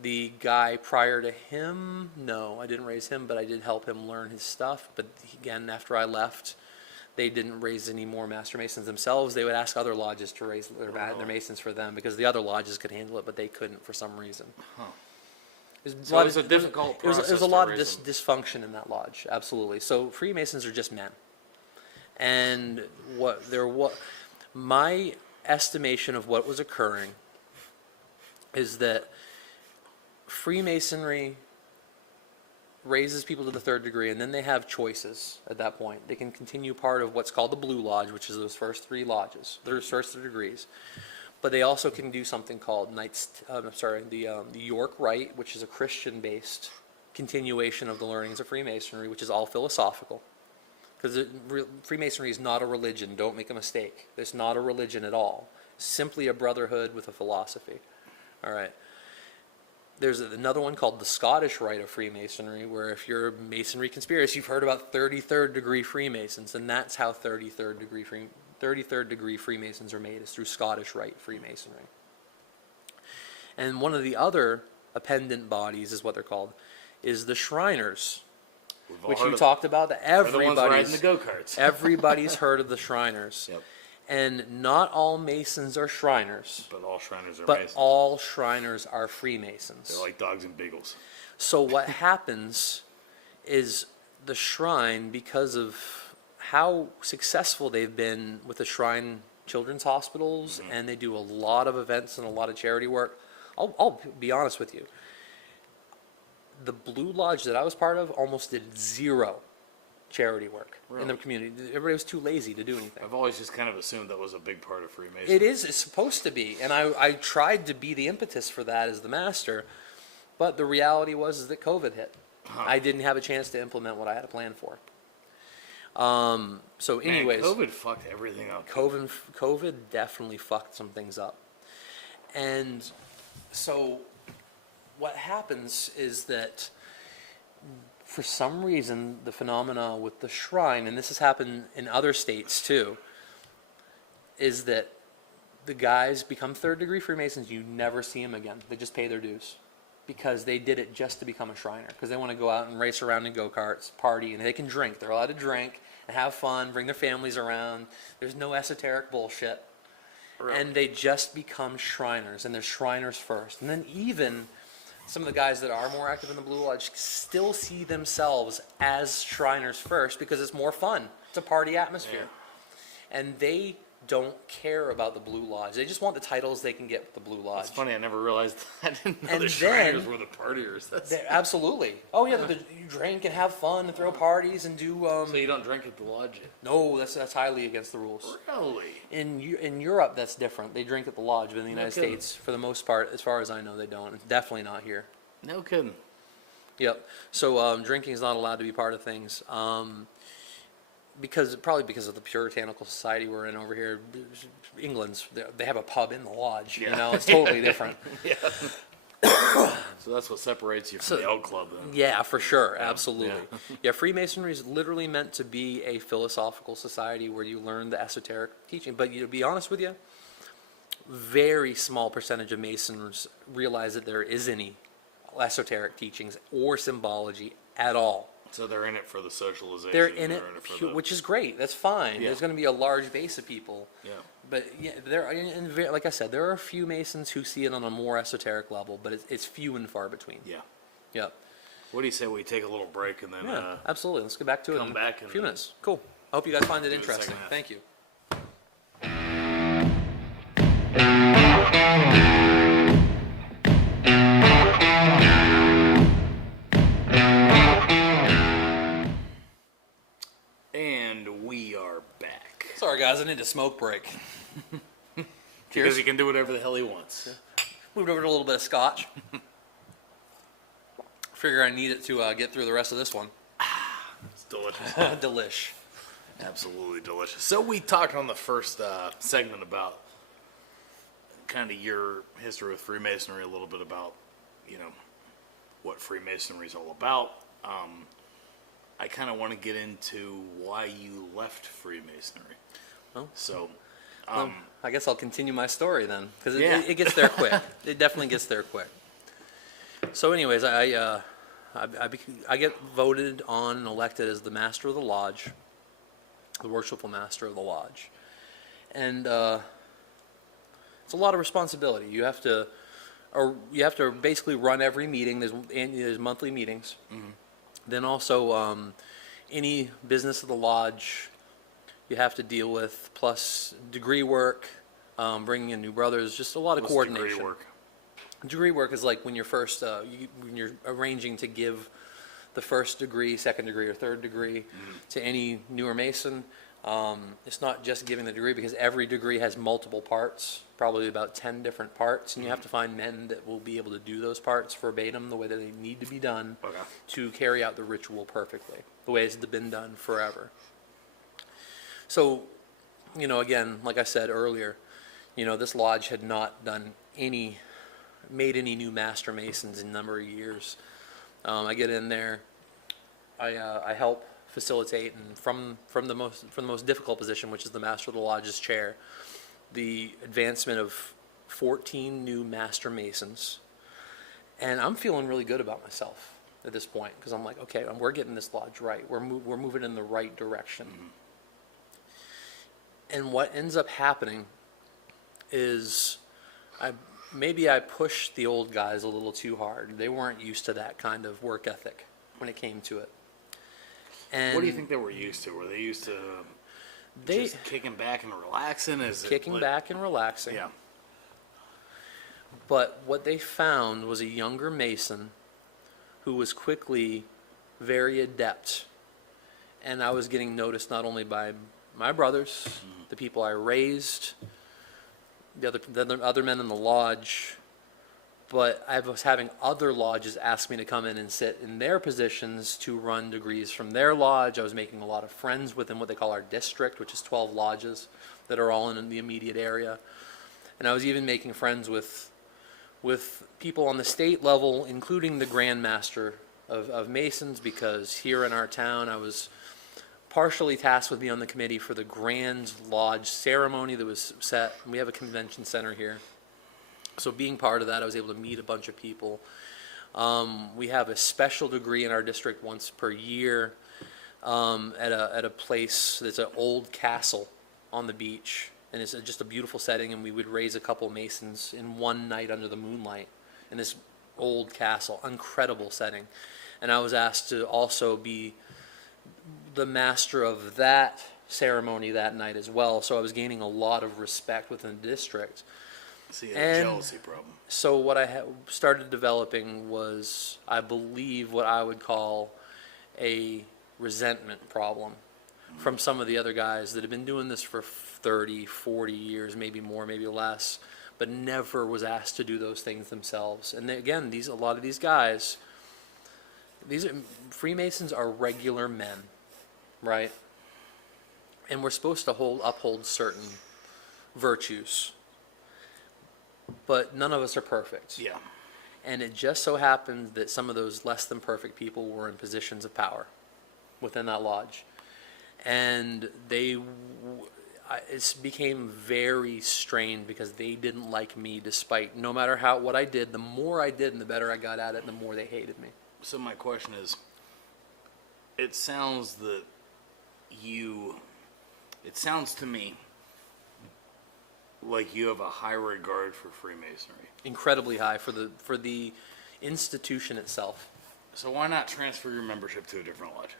The guy prior to him, no, I didn't raise him, but I did help him learn his stuff. But again, after I left, they didn't raise any more Master Masons themselves. They would ask other lodges to raise their Masons for them because the other lodges could handle it, but they couldn't for some reason. Huh. So it's a difficult process. There's a lot of dysfunction in that lodge, absolutely. So Freemasons are just men. And my estimation of what was occurring is that Freemasonry raises people to the 3rd degree, and then they have choices at that point. They can continue part of what's called the Blue Lodge, which is those first 3 lodges, those first 3 degrees. But they also can do something called the York Rite, which is a Christian-based continuation of the learnings of Freemasonry, which is all philosophical. Because Freemasonry is not a religion, don't make a mistake. It's not a religion at all. It's simply a brotherhood with a philosophy. All right. There's another one called the Scottish Rite of Freemasonry, where if you're a Masonry conspiracy, you've heard about 33rd degree Freemasons, and that's how 33rd degree Freemasons are made, is through Scottish Rite Freemasonry. And one of the other appendant bodies, is what they're called, is the Shriners, which you talked about. That riding the go-karts. Everybody's heard of the Shriners. Yep. And not all Masons are Shriners. But all Shriners are But Masons. all Shriners are Freemasons. They're like dogs and beagles. So what happens is the Shrine, because of how successful they've been with the Shrine Children's Hospitals, and they do a lot of events and a lot of charity work. I'll be honest with you. The Blue Lodge that I was part of almost did 0 charity work in the community. Everybody was too lazy to do anything. I've always just kind of assumed that was a big part of Freemasonry. It's supposed to be, and I tried to be the impetus for that as the master, but the reality was that COVID hit. I didn't have a chance to implement what I had a plan for. So anyways, COVID fucked everything up. COVID definitely fucked some things up. And so what happens is that for some reason, the phenomena with the Shrine, and this has happened in other states too, is that the guys become 3rd degree Freemasons, you never see them again. They just pay their dues because they did it just to become a Shriner, because they want to go out and race around in go-karts, party, and they can drink. They're allowed to drink and have fun, bring their families around. There's no esoteric bullshit. Really? And they just become Shriners, and they're Shriners first. And then even some of the guys that are more active in the Blue Lodge still see themselves as Shriners first because it's more fun. It's a party atmosphere. Yeah. And they don't care about the Blue Lodge. They just want the titles they can get with the Blue Lodge. It's funny, I never realized that. I didn't know And the Shriners were the partiers. Absolutely. Oh yeah, you drink and have fun and throw parties and do... So you don't drink at the lodge yet? No, that's highly against the rules. Really? In Europe, that's different. They drink at the lodge, but in the United States, for the most part, as far as I know, they don't. It's definitely not here. No kidding. Yep. So drinking is not allowed to be part of things. Probably because of the puritanical society we're in over here. England's, they have a pub in the lodge. Yeah. You know, it's totally different. Yeah. So that's what separates you from the Elk Club then. Yeah, for sure. Absolutely. Yeah, Freemasonry is literally meant to be a philosophical society where you learn the esoteric teaching. But to be honest with you, very small percentage of Masons realize that there is any esoteric teachings or symbology at all. So they're in it for the socialization. They're in it, for the, which is great. That's fine. Yeah. There's going to be a large base of people. yeah. But yeah, like I said, there are a few Masons who see it on a more esoteric level, but it's few and far between. Yeah. Yep. What do you say we take a little break and then Yeah, absolutely. Let's get back to it come in back a and few minutes. Cool. I hope you guys find it do the second interesting. half. Thank you. And we are back. Sorry, guys. I need a smoke break. Because Cheers. he can do whatever the hell he wants. Moved over to a little bit of scotch. Figure I need it to get through the rest of this one. It's delicious. Delish. Absolutely delicious. So we talked on the first segment about kind of your history with Freemasonry, a little bit about, what Freemasonry is all about. I kind of want to get into why you left Freemasonry. Oh. So, I guess I'll continue my story then, because Yeah. it gets there quick. It definitely gets there quick. So, anyways, I get voted on and elected as the Master of the Lodge, the Worshipful Master of the Lodge, and it's a lot of responsibility. You have to basically run every meeting. There's monthly meetings. Mm-hmm. Then also any business of the lodge you have to deal with, plus degree work, bringing in new brothers, just a lot of coordination. Degree work? Degree work is like when you're first, when you're arranging to give the first degree, second degree, or third degree to any newer Mason. It's not just giving the degree, because every degree has multiple parts, probably about 10 different parts, and you have to find men that will be able to do those parts verbatim the way that they need to be done to carry out the ritual perfectly, the way it's been done forever. So, again, like I said earlier, this lodge had not made any new Master Masons in a number of years. I get in there, I help facilitate, and from the most difficult position, which is the Master of the Lodge's chair, the advancement of 14 new Master Masons, and I'm feeling really good about myself at this point, because I'm like, okay, we're getting this lodge right. We're moving in the right direction. Mm-hmm. And what ends up happening is maybe I pushed the old guys a little too hard. They weren't used to that kind of work ethic when it came to it. And what do you think they were used to? Were they used to just kicking back and relaxing? Kicking back and relaxing. Yeah. But what they found was a younger Mason who was quickly very adept. And I was getting noticed not only by my brothers, the people I raised, the other men in the lodge, but I was having other lodges ask me to come in and sit in their positions to run degrees from their lodge. I was making a lot of friends within what they call our district, which is 12 lodges that are all in the immediate area. And I was even making friends with people on the state level, including the Grand Master of Masons, because here in our town I was partially tasked with being on the committee for the Grand Lodge ceremony that was set. We have a convention center here. So being part of that, I was able to meet a bunch of people. We have a special degree in our district once per year at a place that's an old castle on the beach. And it's just a beautiful setting, and we would raise a couple Masons in one night under the moonlight in this old castle. Incredible setting. And I was asked to also be the master of that ceremony that night as well. So I was gaining a lot of respect within the district. So you had a jealousy problem. So what I started developing was, I believe, what I would call a resentment problem from some of the other guys that have been doing this for 30, 40 years, maybe more, maybe less, but never was asked to do those things themselves. And again, a lot of these guys, Freemasons are regular men, right? And we're supposed to uphold certain virtues. But none of us are perfect. Yeah. And it just so happened that some of those less than perfect people were in positions of power within that lodge. And it became very strained, because they didn't like me, despite no matter what I did. The more I did and the better I got at it, the more they hated me. So my question is, it sounds that it sounds to me like you have a high regard for Freemasonry. Incredibly high for the institution itself. So why not transfer your membership to a different lodge?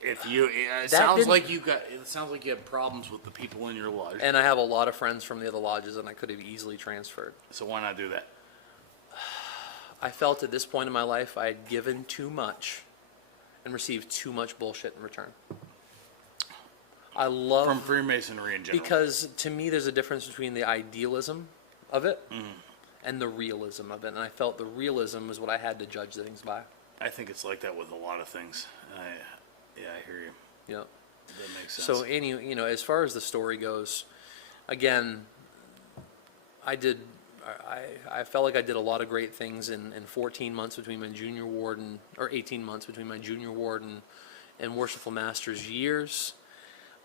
If you, it That sounds didn't- like it sounds like you have problems with the people in your lodge. And I have a lot of friends from the other lodges, and I could have easily transferred. So why not do that? I felt at this point in my life I had given too much and received too much bullshit in return. I love From Freemasonry in general. because to me there's a difference between the idealism of it and the realism of it, and I felt the realism was what I had to judge things by. I think it's like that with a lot of things. Yeah, I hear you. Yeah. That makes sense. So as far as the story goes, again, I felt like I did a lot of great things in 14 months between my junior warden, or 18 months between my junior warden and Worshipful Master's years.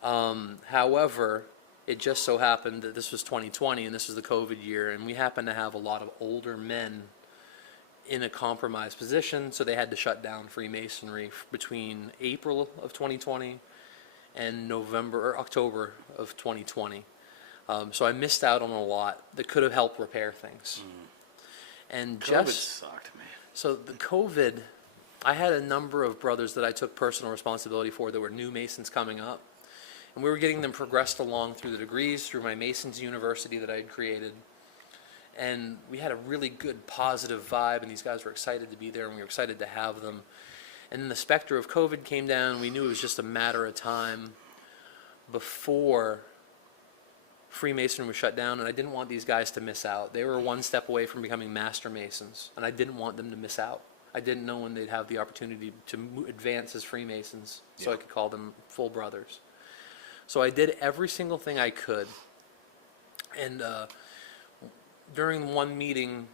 However, it just so happened that this was 2020 and this was the COVID year, and we happened to have a lot of older men in a compromised position, so they had to shut down Freemasonry between April of 2020 and November or October of 2020. So I missed out on a lot that could have helped repair things. And COVID sucked, man. so the COVID, I had a number of brothers that I took personal responsibility for that were new Masons coming up. And we were getting them progressed along through the degrees, through my Masons University that I had created. And we had a really good positive vibe, and these guys were excited to be there, and we were excited to have them. And then the specter of COVID came down. We knew it was just a matter of time before Freemasonry was shut down, and I didn't want these guys to miss out. They were one step away from becoming Master Masons, and I didn't want them to miss out. I didn't know when they'd have the opportunity to advance as Freemasons, so I could call them full brothers. So I did every single thing I could, and during one meeting,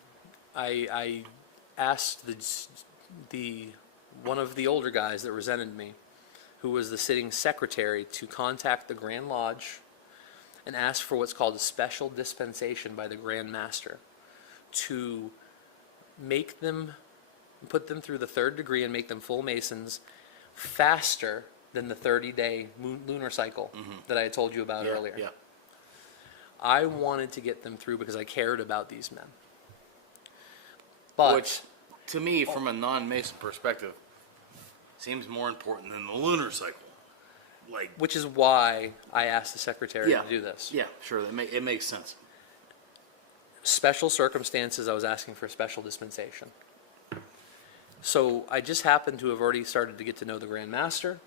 I asked one of the older guys that resented me, who was the sitting secretary, to contact the Grand Lodge and ask for what's called a special dispensation by the Grand Master to put them through the third degree and make them full Masons faster than the 30-day lunar cycle that I had told you about earlier. Yeah. I wanted to get them through because I cared about these men. But Which, to me, from a non-Mason perspective, seems more important than the lunar cycle. which is why I asked the secretary Yeah. to do this. Yeah, sure. It makes sense. Special circumstances, I was asking for a special dispensation. So I just happened to have already started to get to know the Grand Master,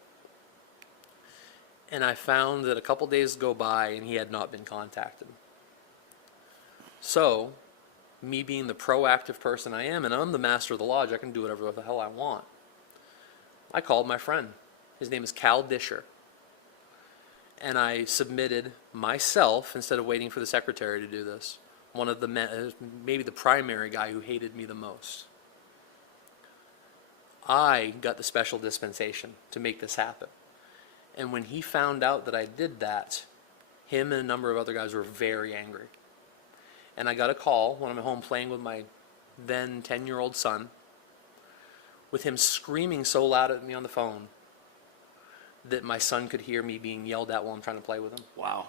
and I found that a couple days go by and he had not been contacted. So, me being the proactive person I am, and I'm the master of the lodge, I can do whatever the hell I want. I called my friend. His name is Cal Disher. And I submitted myself, instead of waiting for the secretary to do this, one of the men, maybe the primary guy who hated me the most. I got the special dispensation to make this happen. And when he found out that I did that, him and a number of other guys were very angry. And I got a call when I'm at home playing with my then 10-year-old son, with him screaming so loud at me on the phone that my son could hear me being yelled at while I'm trying to play with him. Wow.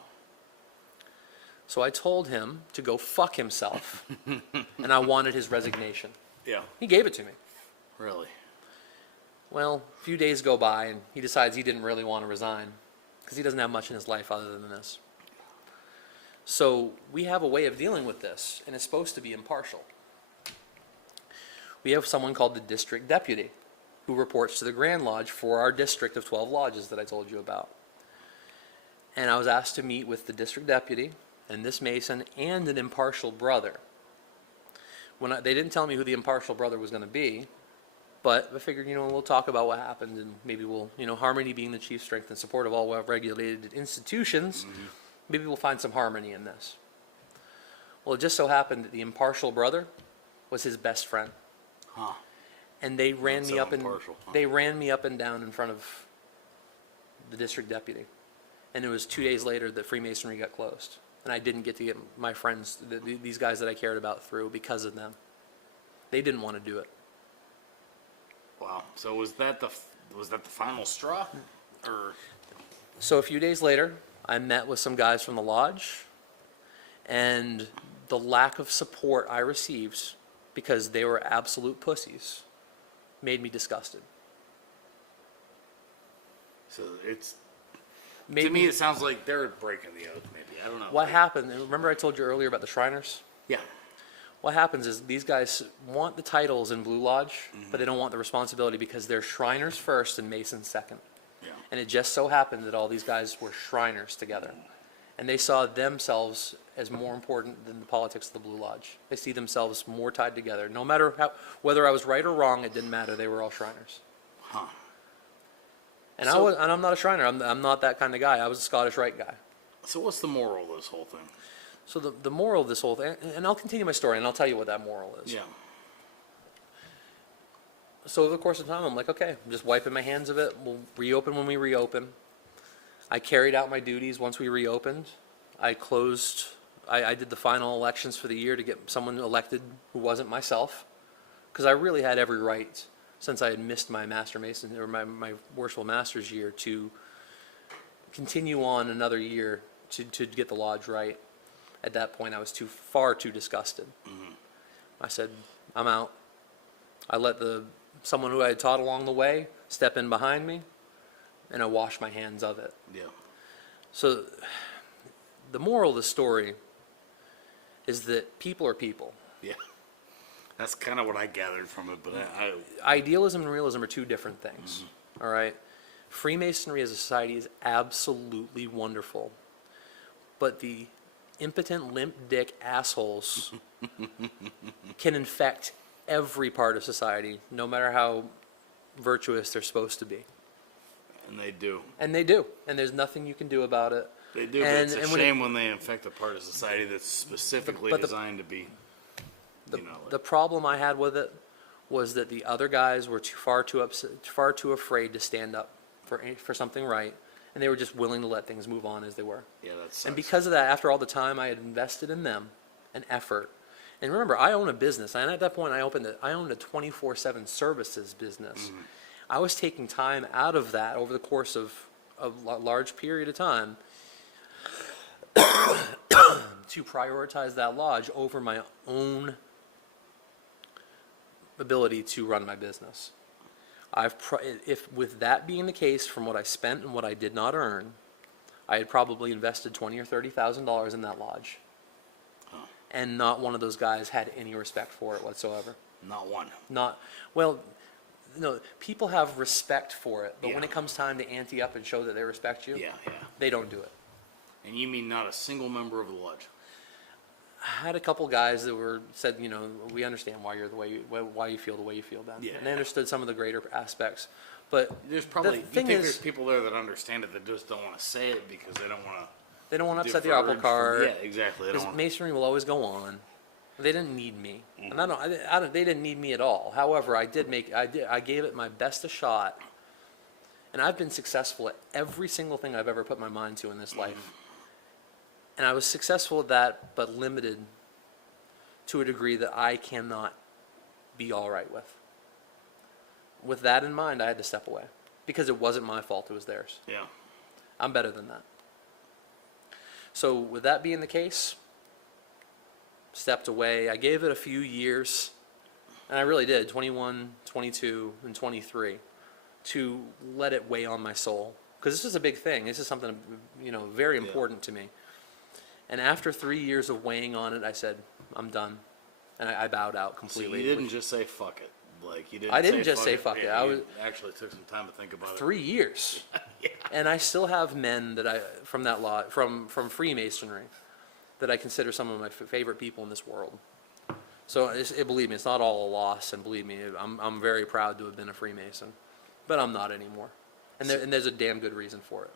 So I told him to go fuck himself, and I wanted his resignation. Yeah. He gave it to me. Really. Well, a few days go by, and he decides he didn't really want to resign, because he doesn't have much in his life other than this. So we have a way of dealing with this, and it's supposed to be impartial. We have someone called the district deputy, who reports to the Grand Lodge for our district of 12 lodges that I told you about. And I was asked to meet with the district deputy, and this Mason, and an impartial brother. They didn't tell me who the impartial brother was going to be, but I figured, we'll talk about what happened, and maybe we'll, harmony being the chief strength and support of all well-regulated institutions, maybe we'll find some harmony in this. Well, it just so happened that the impartial brother was his best friend. Huh. And they ran Not me so up and impartial, huh? they ran me up and down in front of the district deputy. And it was 2 days later that Freemasonry got closed, and I didn't get to get my friends, these guys that I cared about, through because of them. They didn't want to do it. Wow. So was that the final straw, or? So a few days later, I met with some guys from the lodge, and the lack of support I received, because they were absolute pussies, made me disgusted. So it's Made to me it sounds like they're breaking the oath. Maybe I don't know. What happened? Remember I told you earlier about the Shriners? Yeah. What happens is these guys want the titles in Blue Lodge, but they don't want the responsibility because they're Shriners first and Masons second. Yeah. And it just so happened that all these guys were Shriners together. And they saw themselves as more important than the politics of the Blue Lodge. They see themselves more tied together. No matter whether I was right or wrong, it didn't matter. They were all Shriners. Huh. And So- I'm not a Shriner. I'm not that kind of guy. I was a Scottish Rite guy. So what's the moral of this whole thing? So the moral of this whole thing, and I'll continue my story, and I'll tell you what that moral is. Yeah. So over the course of time, I'm like, okay, I'm just wiping my hands of it. We'll reopen when we reopen. I carried out my duties once we reopened. I did the final elections for the year to get someone elected who wasn't myself, because I really had every right, since I had missed my Master Mason, or my Worshipful Master's year, to continue on another year to get the lodge right. At that point, I was far too disgusted. I said, I'm out. I let someone who I had taught along the way step in behind me, and I washed my hands of it. Yeah. So the moral of the story is that people are people. Yeah. That's kind of what I gathered from it, but I Idealism and realism are two different things. All right? Freemasonry as a society is absolutely wonderful. But the impotent, limp dick assholes can infect every part of society, no matter how virtuous they're supposed to be. and they do. And they do. And there's nothing you can do about it. They do, but it's a shame when they infect a part of society that's specifically designed to be, The problem I had with it was that the other guys were far too afraid to stand up for something right, and they were just willing to let things move on as they were. Yeah, that sucks. And because of that, after all the time I had invested in them, and effort, and remember, I own a business, and at that point I owned a 24/7 services business. I was taking time out of that over the course of a large period of time to prioritize that lodge over my own ability to run my business. If with that being the case, from what I spent and what I did not earn, I had probably invested $20,000 or $30,000 in that lodge, and not one of those guys had any respect for it whatsoever. Not one. No, people have respect for it, but when Yeah. it comes time to ante up and show that they respect you, Yeah. they don't do it. And you mean not a single member of the lodge? I had a couple guys that said, we understand why why you feel the way you feel, Ben. Yeah. And they understood some of the greater aspects. But There's probably, the thing there's is, people there that understand it that just don't want to say it because they don't want to. they don't want to upset the apple cart. Yeah, exactly. They don't Because want. masonry will always go on. They didn't need me, and they didn't need me at all. However, I gave it my best a shot, and I've been successful at every single thing I've ever put my mind to in this life. And I was successful at that, but limited to a degree that I cannot be all right with. With that in mind, I had to step away because it wasn't my fault; it was theirs. Yeah. I'm better than that. So with that being the case, stepped away. I gave it a few years, and I really did, 21, 22, and 23, to let it weigh on my soul. Because this is a big thing. This is something, very important to me. And after 3 years of weighing on it, I said, I'm done. And I bowed out So completely. you didn't just say fuck it. Like you didn't. I didn't just say fuck it. Yeah, I you was actually took some time to think about it. 3 years. Yeah. And I still have men from that lot, from Freemasonry, that I consider some of my favorite people in this world. So believe me, it's not all a loss, and believe me, I'm very proud to have been a Freemason, but I'm not anymore, and there's a damn good reason for it.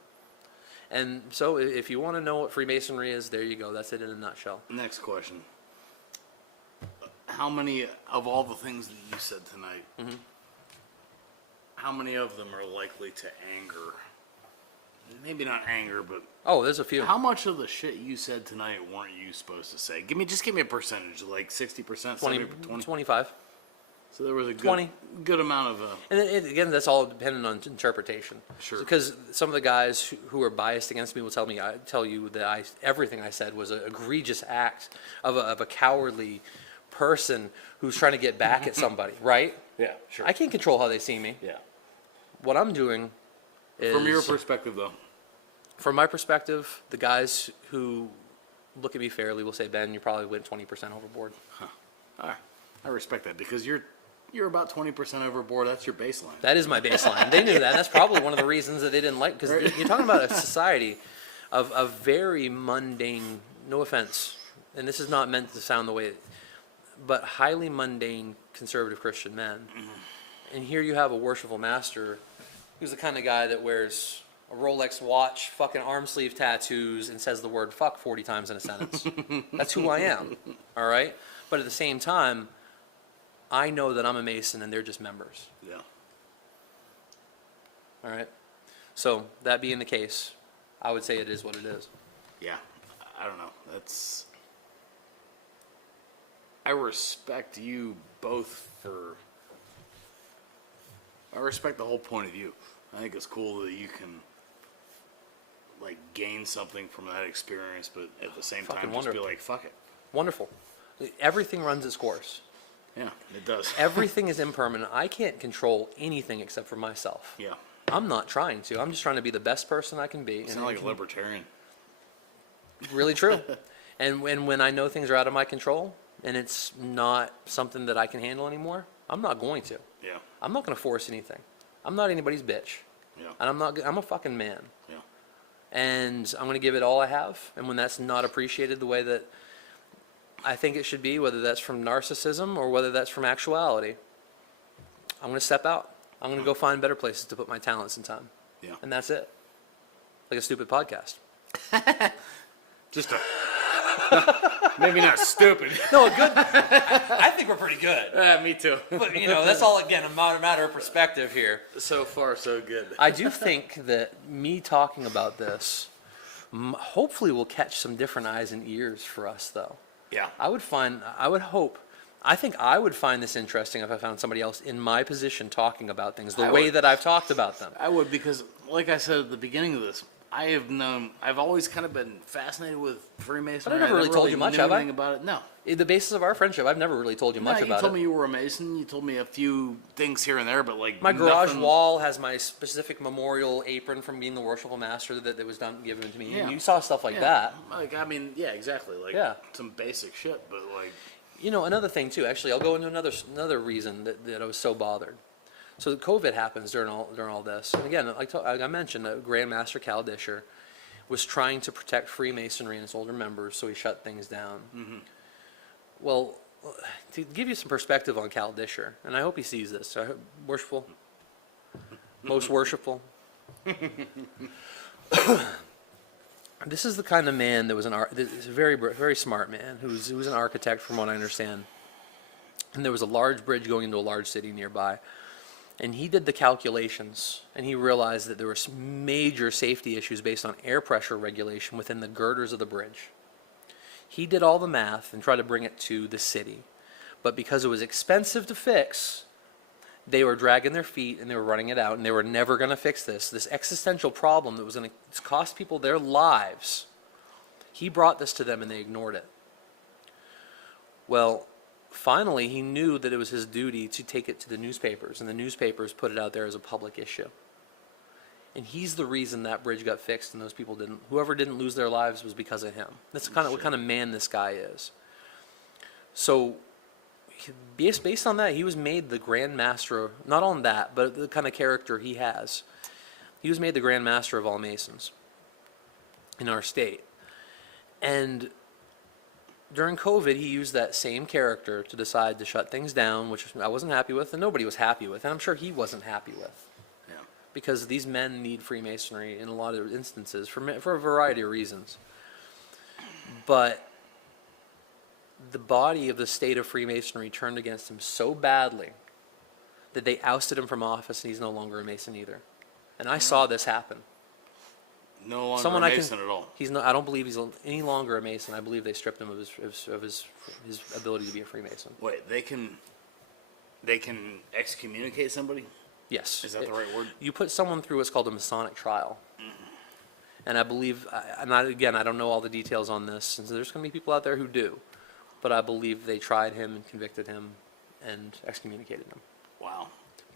And so, if you want to know what Freemasonry is, there you go. That's it in a nutshell. Next question. How many of all the things that you said tonight, how many of them are likely to anger? Maybe not anger, but Oh, there's a few. how much of the shit you said tonight weren't you supposed to say? Give me a percentage, like 60%, 20, 70%, 20. 25. So there was a 20. good amount of... And again, that's all dependent on interpretation. Sure. Because some of the guys who are biased against me will tell you that everything I said was an egregious act of a cowardly person who's trying to get back at somebody, right? Yeah, sure. I can't control how they see me. Yeah. What I'm doing is... From your perspective, though. From my perspective, the guys who look at me fairly will say, Ben, you probably went 20% overboard. Huh. All right. I respect that because you're about 20% overboard. That's your baseline. That is my baseline. They knew that. That's probably one of the reasons that they didn't like, because you're talking about a society of very mundane, no offense, and this is not meant to sound the way, but highly mundane conservative Christian men. And here you have a worshipful master who's the kind of guy that wears a Rolex watch, fucking arm sleeve tattoos, and says the word fuck 40 times in a sentence. That's who I am, all right? But at the same time, I know that I'm a Mason and they're just members. Yeah. All right? So, that being the case, I would say it is what it is. Yeah. I don't know. I respect you both for... I respect the whole point of view. I think it's cool that you can, like, gain something from that experience, but at the same time just be like, fuck it. Wonderful. Everything runs its course. Yeah, it does. Everything is impermanent. I can't control anything except for myself. Yeah. I'm not trying to. I'm just trying to be the best person I can be. You sound like a libertarian. Really true. And when I know things are out of my control and it's not something that I can handle anymore, I'm not going to. Yeah. I'm not going to force anything. I'm not anybody's bitch. Yeah. And I'm a fucking man. Yeah. And I'm going to give it all I have. And when that's not appreciated the way that I think it should be, whether that's from narcissism or whether that's from actuality, I'm going to step out. I'm going to go find better places to put my talents and time. Yeah. And that's it. Like a stupid podcast. Just a... Maybe not stupid. No, good. I think we're pretty good. Me too. But, that's all, again, a matter of perspective here. So far, so good. I do think that me talking about this hopefully will catch some different eyes and ears for us, though. Yeah. I think I would find this interesting if I found somebody else in my position talking about things the way that I've talked about them. I would, because, like I said at the beginning of this, I've always kind of been fascinated with Freemasonry. But I never really told you much, have I? About it. No. The basis of our friendship, I've never really told you much about it. You told me you were a Mason. You told me a few things here and there, but like my garage wall has my specific memorial apron from being the Worshipful Master that was given to me. Yeah. And you saw stuff like that. Like, I mean, yeah, exactly. Like, some basic shit, but like... Another thing too, actually, I'll go into another reason that I was so bothered. So COVID happens during all this. And again, like I mentioned, Grand Master Cal Disher was trying to protect Freemasonry and its older members, so he shut things down. Mm-hmm. Well, to give you some perspective on Cal Disher, and I hope he sees this, worshipful, most worshipful. This is the kind of man that was this is a very, very smart man who was an architect, from what I understand. And there was a large bridge going into a large city nearby. And he did the calculations, and he realized that there were some major safety issues based on air pressure regulation within the girders of the bridge. He did all the math and tried to bring it to the city. But because it was expensive to fix, they were dragging their feet and they were running it out, and they were never going to fix this existential problem that was going to cost people their lives. He brought this to them and they ignored it. Well, finally, he knew that it was his duty to take it to the newspapers, and the newspapers put it out there as a public issue. And he's the reason that bridge got fixed, and those people didn't. Whoever didn't lose their lives was because of him. That's what kind of man this guy is. So, based on that, he was made the Grand Master. Not on that, but the kind of character he has. He was made the Grand Master of all Masons in our state, and during COVID, he used that same character to decide to shut things down, which I wasn't happy with, and nobody was happy with, and I'm sure he wasn't happy with. Yeah. Because these men need Freemasonry in a lot of instances for a variety of reasons. But the body of the state of Freemasonry turned against him so badly that they ousted him from office, and he's no longer a Mason either. And I saw this happen. No longer a Mason at all. He's not. I don't believe he's any longer a Mason. I believe they stripped him of his ability to be a Freemason. Wait, they can They can excommunicate somebody? Yes. Is that the right word? You put someone through what's called a Masonic trial. And I believe, I don't know all the details on this, and there's going to be people out there who do, but I believe they tried him and convicted him and excommunicated him Wow.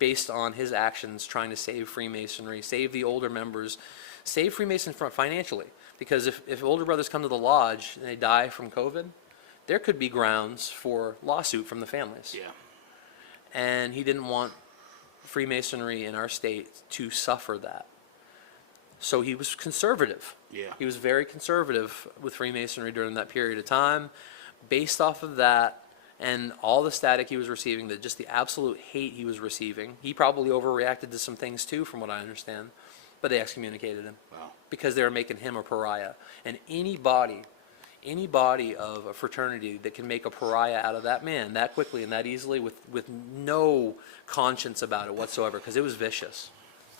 based on his actions trying to save Freemasonry, save the older members, save Freemason financially. Because if older brothers come to the lodge and they die from COVID, there could be grounds for lawsuit from the families. Yeah. And he didn't want Freemasonry in our state to suffer that. So he was conservative. Yeah. He was very conservative with Freemasonry during that period of time. Based off of that and all the static he was receiving, just the absolute hate he was receiving, he probably overreacted to some things too, from what I understand. But they excommunicated him. Wow. Because they were making him a pariah. And anybody of a fraternity that can make a pariah out of that man that quickly and that easily with no conscience about it whatsoever, because it was vicious.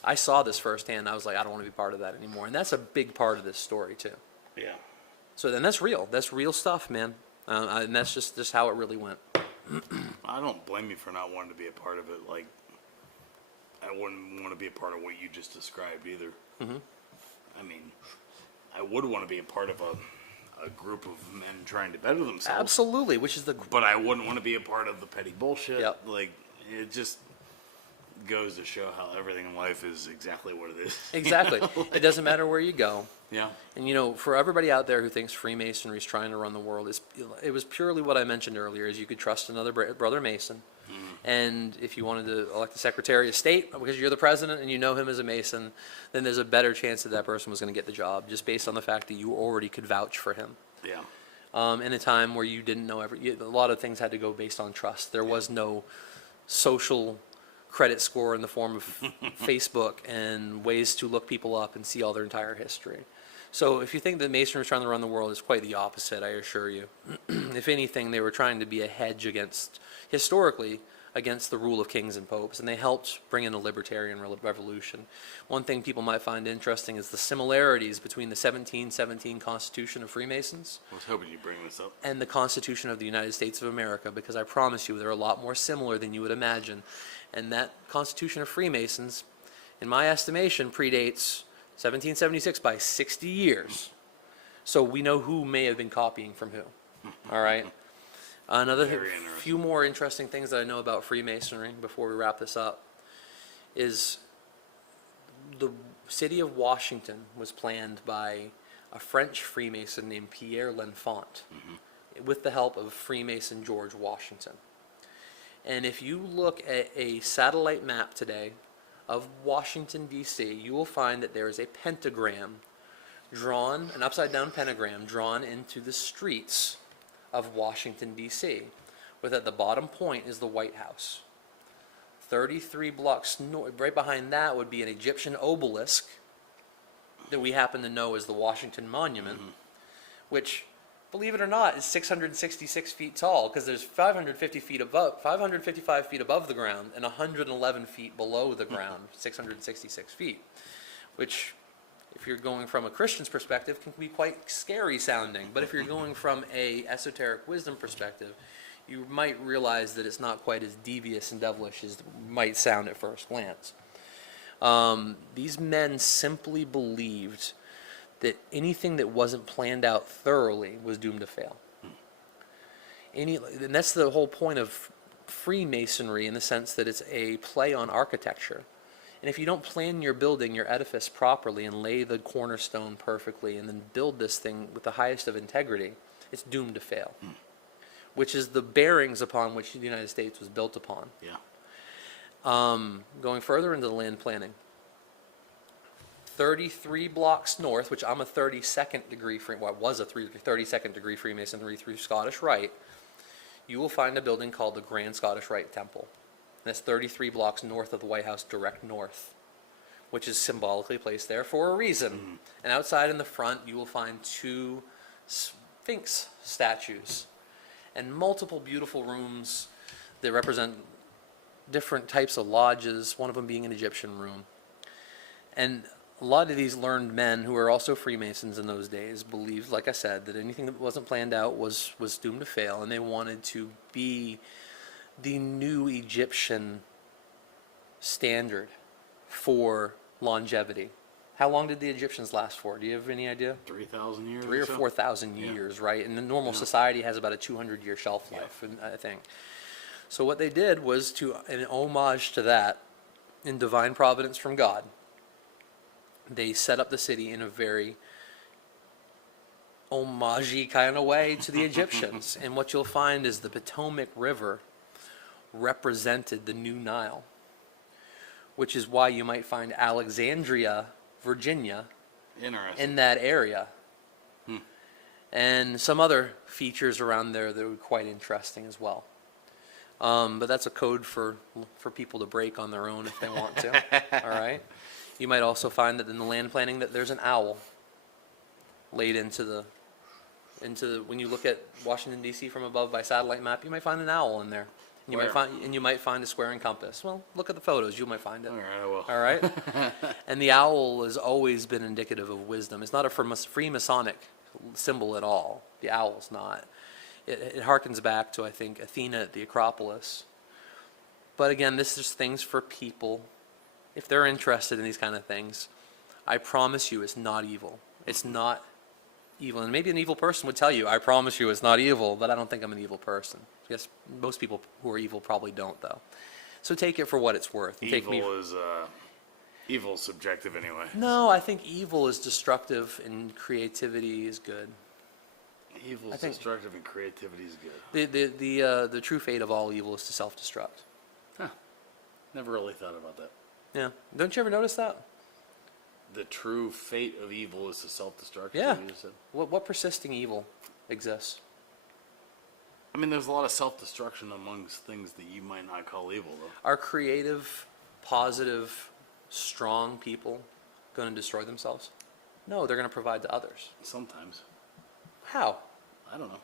I saw this firsthand. I was like, I don't want to be part of that anymore. And that's a big part of this story too. Yeah. So then that's real. That's real stuff, man. And that's just how it really went. I don't blame you for not wanting to be a part of it. Like, I wouldn't want to be a part of what you just described either. Mm-hmm. I mean, I would want to be a part of a group of men trying to better themselves. Absolutely, which is the... But I wouldn't want to be a part of the petty bullshit. Yep. Like, it just goes to show how everything in life is exactly what it is. Exactly. It doesn't matter where you go. Yeah. And for everybody out there who thinks Freemasonry is trying to run the world, it was purely what I mentioned earlier, is you could trust another brother Mason. And if you wanted to elect the Secretary of State, because you're the president and you know him as a Mason, then there's a better chance that person was going to get the job, just based on the fact that you already could vouch for him. Yeah. In a time where you didn't know a lot of things had to go based on trust. There was no social credit score in the form of Facebook and ways to look people up and see all their entire history. So if you think that Masonry was trying to run the world, it's quite the opposite, I assure you. If anything, they were trying to be a hedge historically, against the rule of kings and popes, and they helped bring in a libertarian revolution. One thing people might find interesting is the similarities between the 1717 Constitution of Freemasons I was hoping you'd bring this up. and the Constitution of the United States of America, because I promise you they're a lot more similar than you would imagine. And that Constitution of Freemasons, in my estimation, predates 1776 by 60 years. So we know who may have been copying from who. All right? Another few more interesting things that I know about Freemasonry before we wrap this up is the city of Washington was planned by a French Freemason named Pierre L'Enfant, with the help of Freemason George Washington. And if you look at a satellite map today of Washington, D.C., you will find that there is a pentagram drawn, an upside-down pentagram drawn into the streets of Washington, D.C., with at the bottom point is the White House. 33 blocks north, right behind that would be an Egyptian obelisk that we happen to know as the Washington Monument, which, believe it or not, is 666 feet tall, because there's 555 feet above the ground and 111 feet below the ground, 666 feet, which, if you're going from a Christian's perspective, can be quite scary sounding. But if you're going from a esoteric wisdom perspective, you might realize that it's not quite as devious and devilish as it might sound at first glance. These men simply believed that anything that wasn't planned out thoroughly was doomed to fail. And that's the whole point of Freemasonry, in the sense that it's a play on architecture. And if you don't plan your building, your edifice properly, and lay the cornerstone perfectly, and then build this thing with the highest of integrity, it's doomed to fail. Which is the bearings upon which the United States was built upon. Yeah. Going further into the land planning, 33 blocks north, which I'm a 32nd degree was a 32nd degree Freemasonry through Scottish Rite, you will find a building called the Grand Scottish Rite Temple. And that's 33 blocks north of the White House, direct north, which is symbolically placed there for a reason. And outside in the front, you will find 2 Sphinx statues and multiple beautiful rooms that represent different types of lodges, one of them being an Egyptian room. And a lot of these learned men, who were also Freemasons in those days, believed, like I said, that anything that wasn't planned out was doomed to fail, and they wanted to be the new Egyptian standard for longevity. How long did the Egyptians last for? Do you have any idea? 3,000 years. 3 or so? 4,000 Yeah. years, right? And the normal society has about a 200-year shelf life, I think. So what they did was, to in homage to that, in divine providence from God, they set up the city in a very homage kind of way to the Egyptians. And what you'll find is the Potomac River represented the new Nile, which is why you might find Alexandria, Virginia, Interesting. in that area. And some other features around there that were quite interesting as well. But that's a code for people to break on their own if they want to. All right. You might also find that in the land planning that there's an owl laid into the when you look at Washington D.C. from above by satellite map, you might find an owl in there. You might find a square and compass. Well, look at the photos. You might find it. All right, I will. All right. And the owl has always been indicative of wisdom. It's not a Freemasonic symbol at all. The owl's not. It harkens back to, I think, Athena at the Acropolis. But again, this is things for people, if they're interested in these kind of things. I promise you it's not evil. It's not evil. And maybe an evil person would tell you, I promise you it's not evil, but I don't think I'm an evil person. I guess most people who are evil probably don't, though. So take it for what it's worth. Evil is subjective anyway. No, I think evil is destructive and creativity is good. Evil is destructive and creativity is good. The true fate of all evil is to self-destruct. Huh. Never really thought about that. Yeah. Don't you ever notice that? The true fate of evil is to self-destruct. Yeah. Is what you just said? What persisting evil exists? I mean, there's a lot of self-destruction amongst things that you might not call evil, though. Are creative, positive, strong people going to destroy themselves? No, they're going to provide to others. Sometimes. How? I don't know.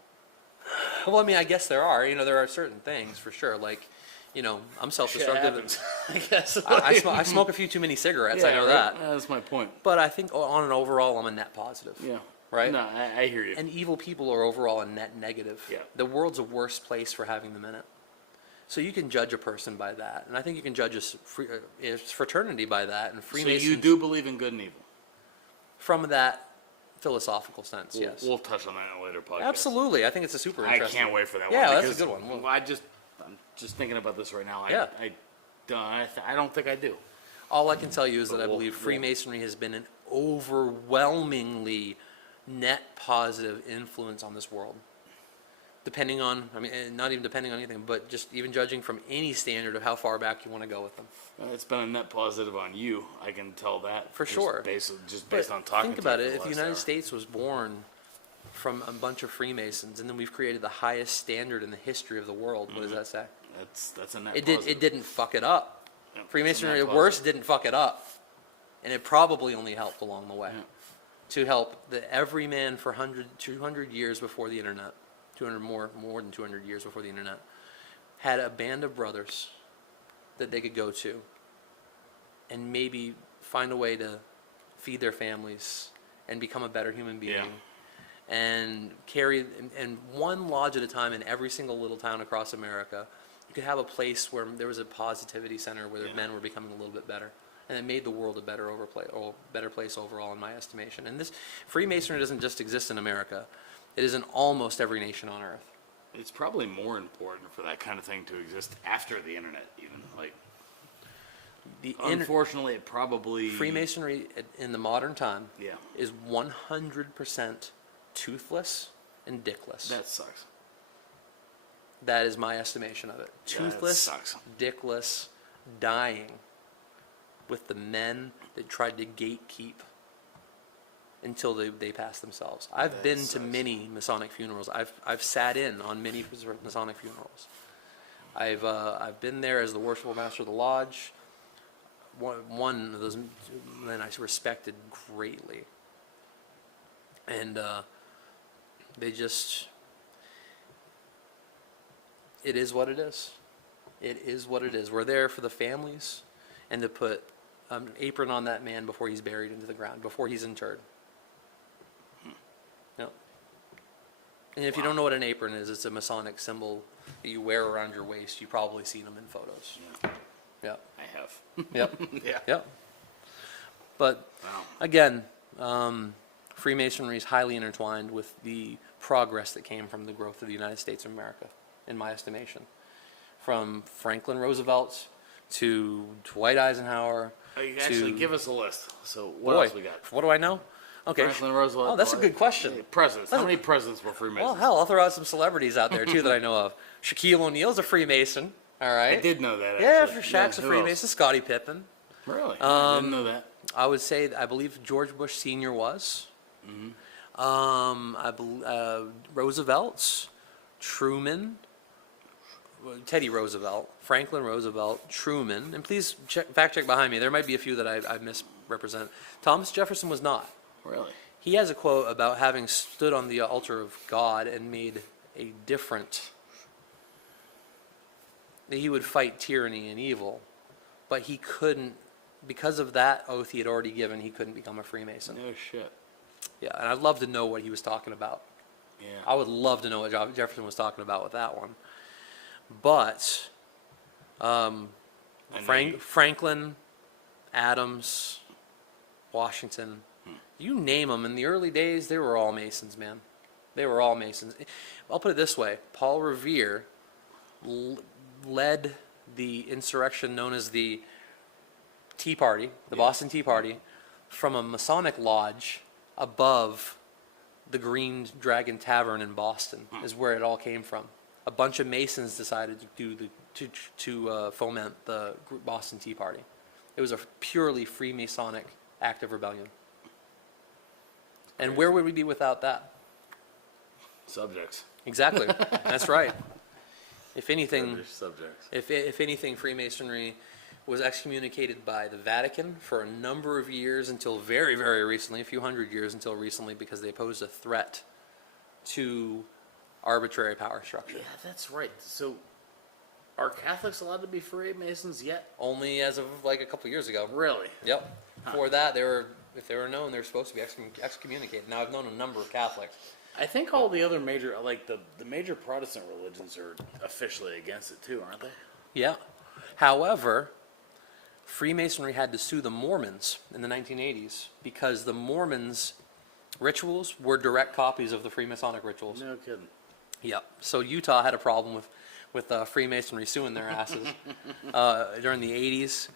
Well, I mean, I guess there are. There are certain things for sure. Like, I'm self-destructive. I guess. I smoke a few too many cigarettes. I know right. that. Yeah, that's my point. But I think on an overall, I'm a net positive. Yeah. Right? No, I hear you. And evil people are overall a net negative. Yeah. The world's a worse place for having them in it. So you can judge a person by that. And I think you can judge a fraternity by that. And Freemasons. So you do believe in good and evil? From that philosophical sense, yes. We'll touch on that in a later podcast. Absolutely. I think it's a super interesting. I can't wait for that one. Yeah, that's a good one. I'm just thinking about this right now. Yeah. I don't think I do. All I can tell you is that I Well, believe well. Freemasonry has been an overwhelmingly net positive influence on this world. Depending on, not even depending on anything, but just even judging from any standard of how far back you want to go with them. It's been a net positive on you. I can tell that. For sure. Based But on talking think to you about for it. If last the United hour. States was born from a bunch of Freemasons, and then we've created the highest standard in the history of the world, what does that say? That's a net It positive. didn't fuck it up. Yeah, it's a Freemasonry, net at worst, positive. didn't fuck it up, and it probably only helped along the way Yeah. to help the everyman for 200 years before the internet, 200 more than 200 years before the internet, had a band of brothers that they could go to and maybe find a way to feed their families and become a better human being. Yeah. And carry, and one lodge at a time in every single little town across America, you could have a place where there was a positivity center where the men were becoming a little bit better. And it made the world a better place overall, in my estimation. And this Freemasonry doesn't just exist in America; it is in almost every nation on earth. It's probably more important for that kind of thing to exist after the internet, even. Like, unfortunately, it probably Freemasonry in the modern time Yeah. is 100% toothless and dickless. That sucks. That is my estimation of it. Toothless, sucks. dickless, dying with the men that tried to gatekeep until they passed themselves. I've That been to sucks. many Masonic funerals. I've sat in on many Masonic funerals. I've been there as the Worshipful Master of the Lodge. One of those men I respected greatly, and they just. It is what it is. It is what it is. We're there for the families and to put an apron on that man before he's buried into the ground, before he's interred. Yep. And if you don't know what an apron is, it's a Masonic symbol that you wear around your waist. You've probably seen them in photos. Yeah. Yep. I have. Yep. Yeah. Yep. But Wow. again, Freemasonry is highly intertwined with the progress that came from the growth of the United States of America, in my estimation. From Franklin Roosevelt to Dwight Eisenhower. Oh, you can actually to, give us a list. So what boy, else we got? what do I know? Okay. Franklin Roosevelt. Oh, that's a Dwight- good question. Hey, presidents. How many presidents were Freemasons? Well, hell, I'll throw out some celebrities out there too that I know of. Shaquille O'Neal's a Freemason. All right. I did know that. Yeah, Actually. for Shaq's a who Freemason. else? Scottie Pippen. Really? I didn't know that. I would say, I believe George Bush Sr. was. Roosevelt's, Truman, Teddy Roosevelt, Franklin Roosevelt, Truman, and please fact check behind me. There might be a few that I misrepresent. Thomas Jefferson was not. Really? He has a quote about having stood on the altar of God and made a different, that he would fight tyranny and evil, but he couldn't, because of that oath he had already given, he couldn't become a Freemason. No shit. Yeah, and I'd love to know what he was talking about. Yeah. I would love to know what Jefferson was talking about with that one. But Franklin, Adams, Washington, you name them, in the early days, they were all Masons, man. They were all Masons. I'll put it this way. Paul Revere led the insurrection known as the Tea Party, the Boston Tea Party, from a Masonic lodge above the Green Dragon Tavern in Boston, is where it all came from. A bunch of Masons decided to foment the Boston Tea Party. It was a purely Freemasonic act of rebellion. And where would we be without that? Subjects. Exactly. That's right. If anything, Subjects. if anything, Freemasonry was excommunicated by the Vatican for a number of years until very, very recently, a few hundred years until recently, because they posed a threat to arbitrary power structure. Yeah, that's right. So, are Catholics allowed to be Freemasons yet? Only as of like a couple years ago. Really? Yep. Before that, if they were known, they were supposed to be excommunicated. Now, I've known a number of Catholics. I think all the other major, like the major Protestant religions are officially against it too, aren't they? Yeah. However, Freemasonry had to sue the Mormons in the 1980s because the Mormons' rituals were direct copies of the Freemasonic rituals. No kidding. Yep. So Utah had a problem with Freemasonry suing their asses during the 80s.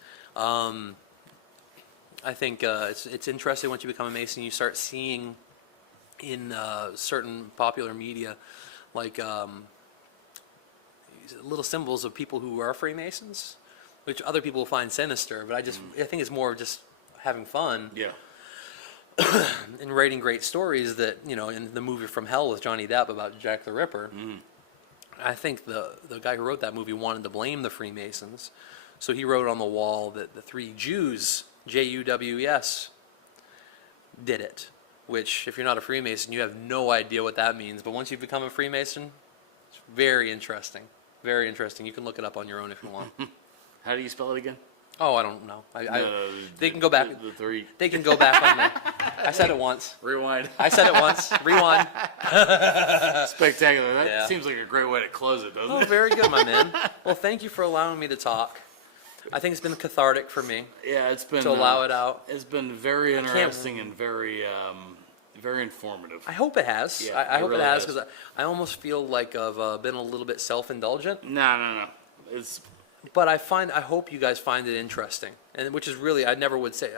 I think it's interesting once you become a Mason, you start seeing in certain popular media like little symbols of people who are Freemasons, which other people will find sinister, but I think it's more of just having fun. Yeah. And writing great stories that, in the movie From Hell with Johnny Depp about Jack the Ripper, I think the guy who wrote that movie wanted to blame the Freemasons, so he wrote on the wall that the three Jews, J-U-W-S, did it, which if you're not a Freemason, you have no idea what that means, but once you become a Freemason, it's very interesting. Very interesting. You can look it up on your own if you want. How do you spell it again? Oh, I don't know. They can go back. The three. They can go back on there. I said it once. Rewind. I said it once. Rewind. Spectacular. That Yeah. seems like a great way to close it, doesn't Oh, it? very good, my man. Well, thank you for allowing me to talk. I think it's been cathartic for me Yeah, it's been to allow it out. It's been very can't- interesting and very very informative. I hope it has. Yeah, I it hope really it has has. because I almost feel like I've been a little bit self-indulgent. No. It's But I hope you guys find it interesting, and which is really I never would say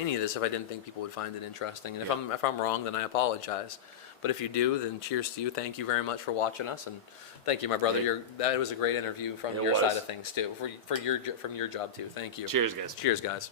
any of this if I didn't think people would find it interesting. And if I'm wrong, then I apologize. But if you do, then cheers to you. Thank you very much for watching us, and thank you, my brother. Hey. that was a great interview from It your was. side of things too, from your job too. Thank you. cheers, guys. Cheers, guys.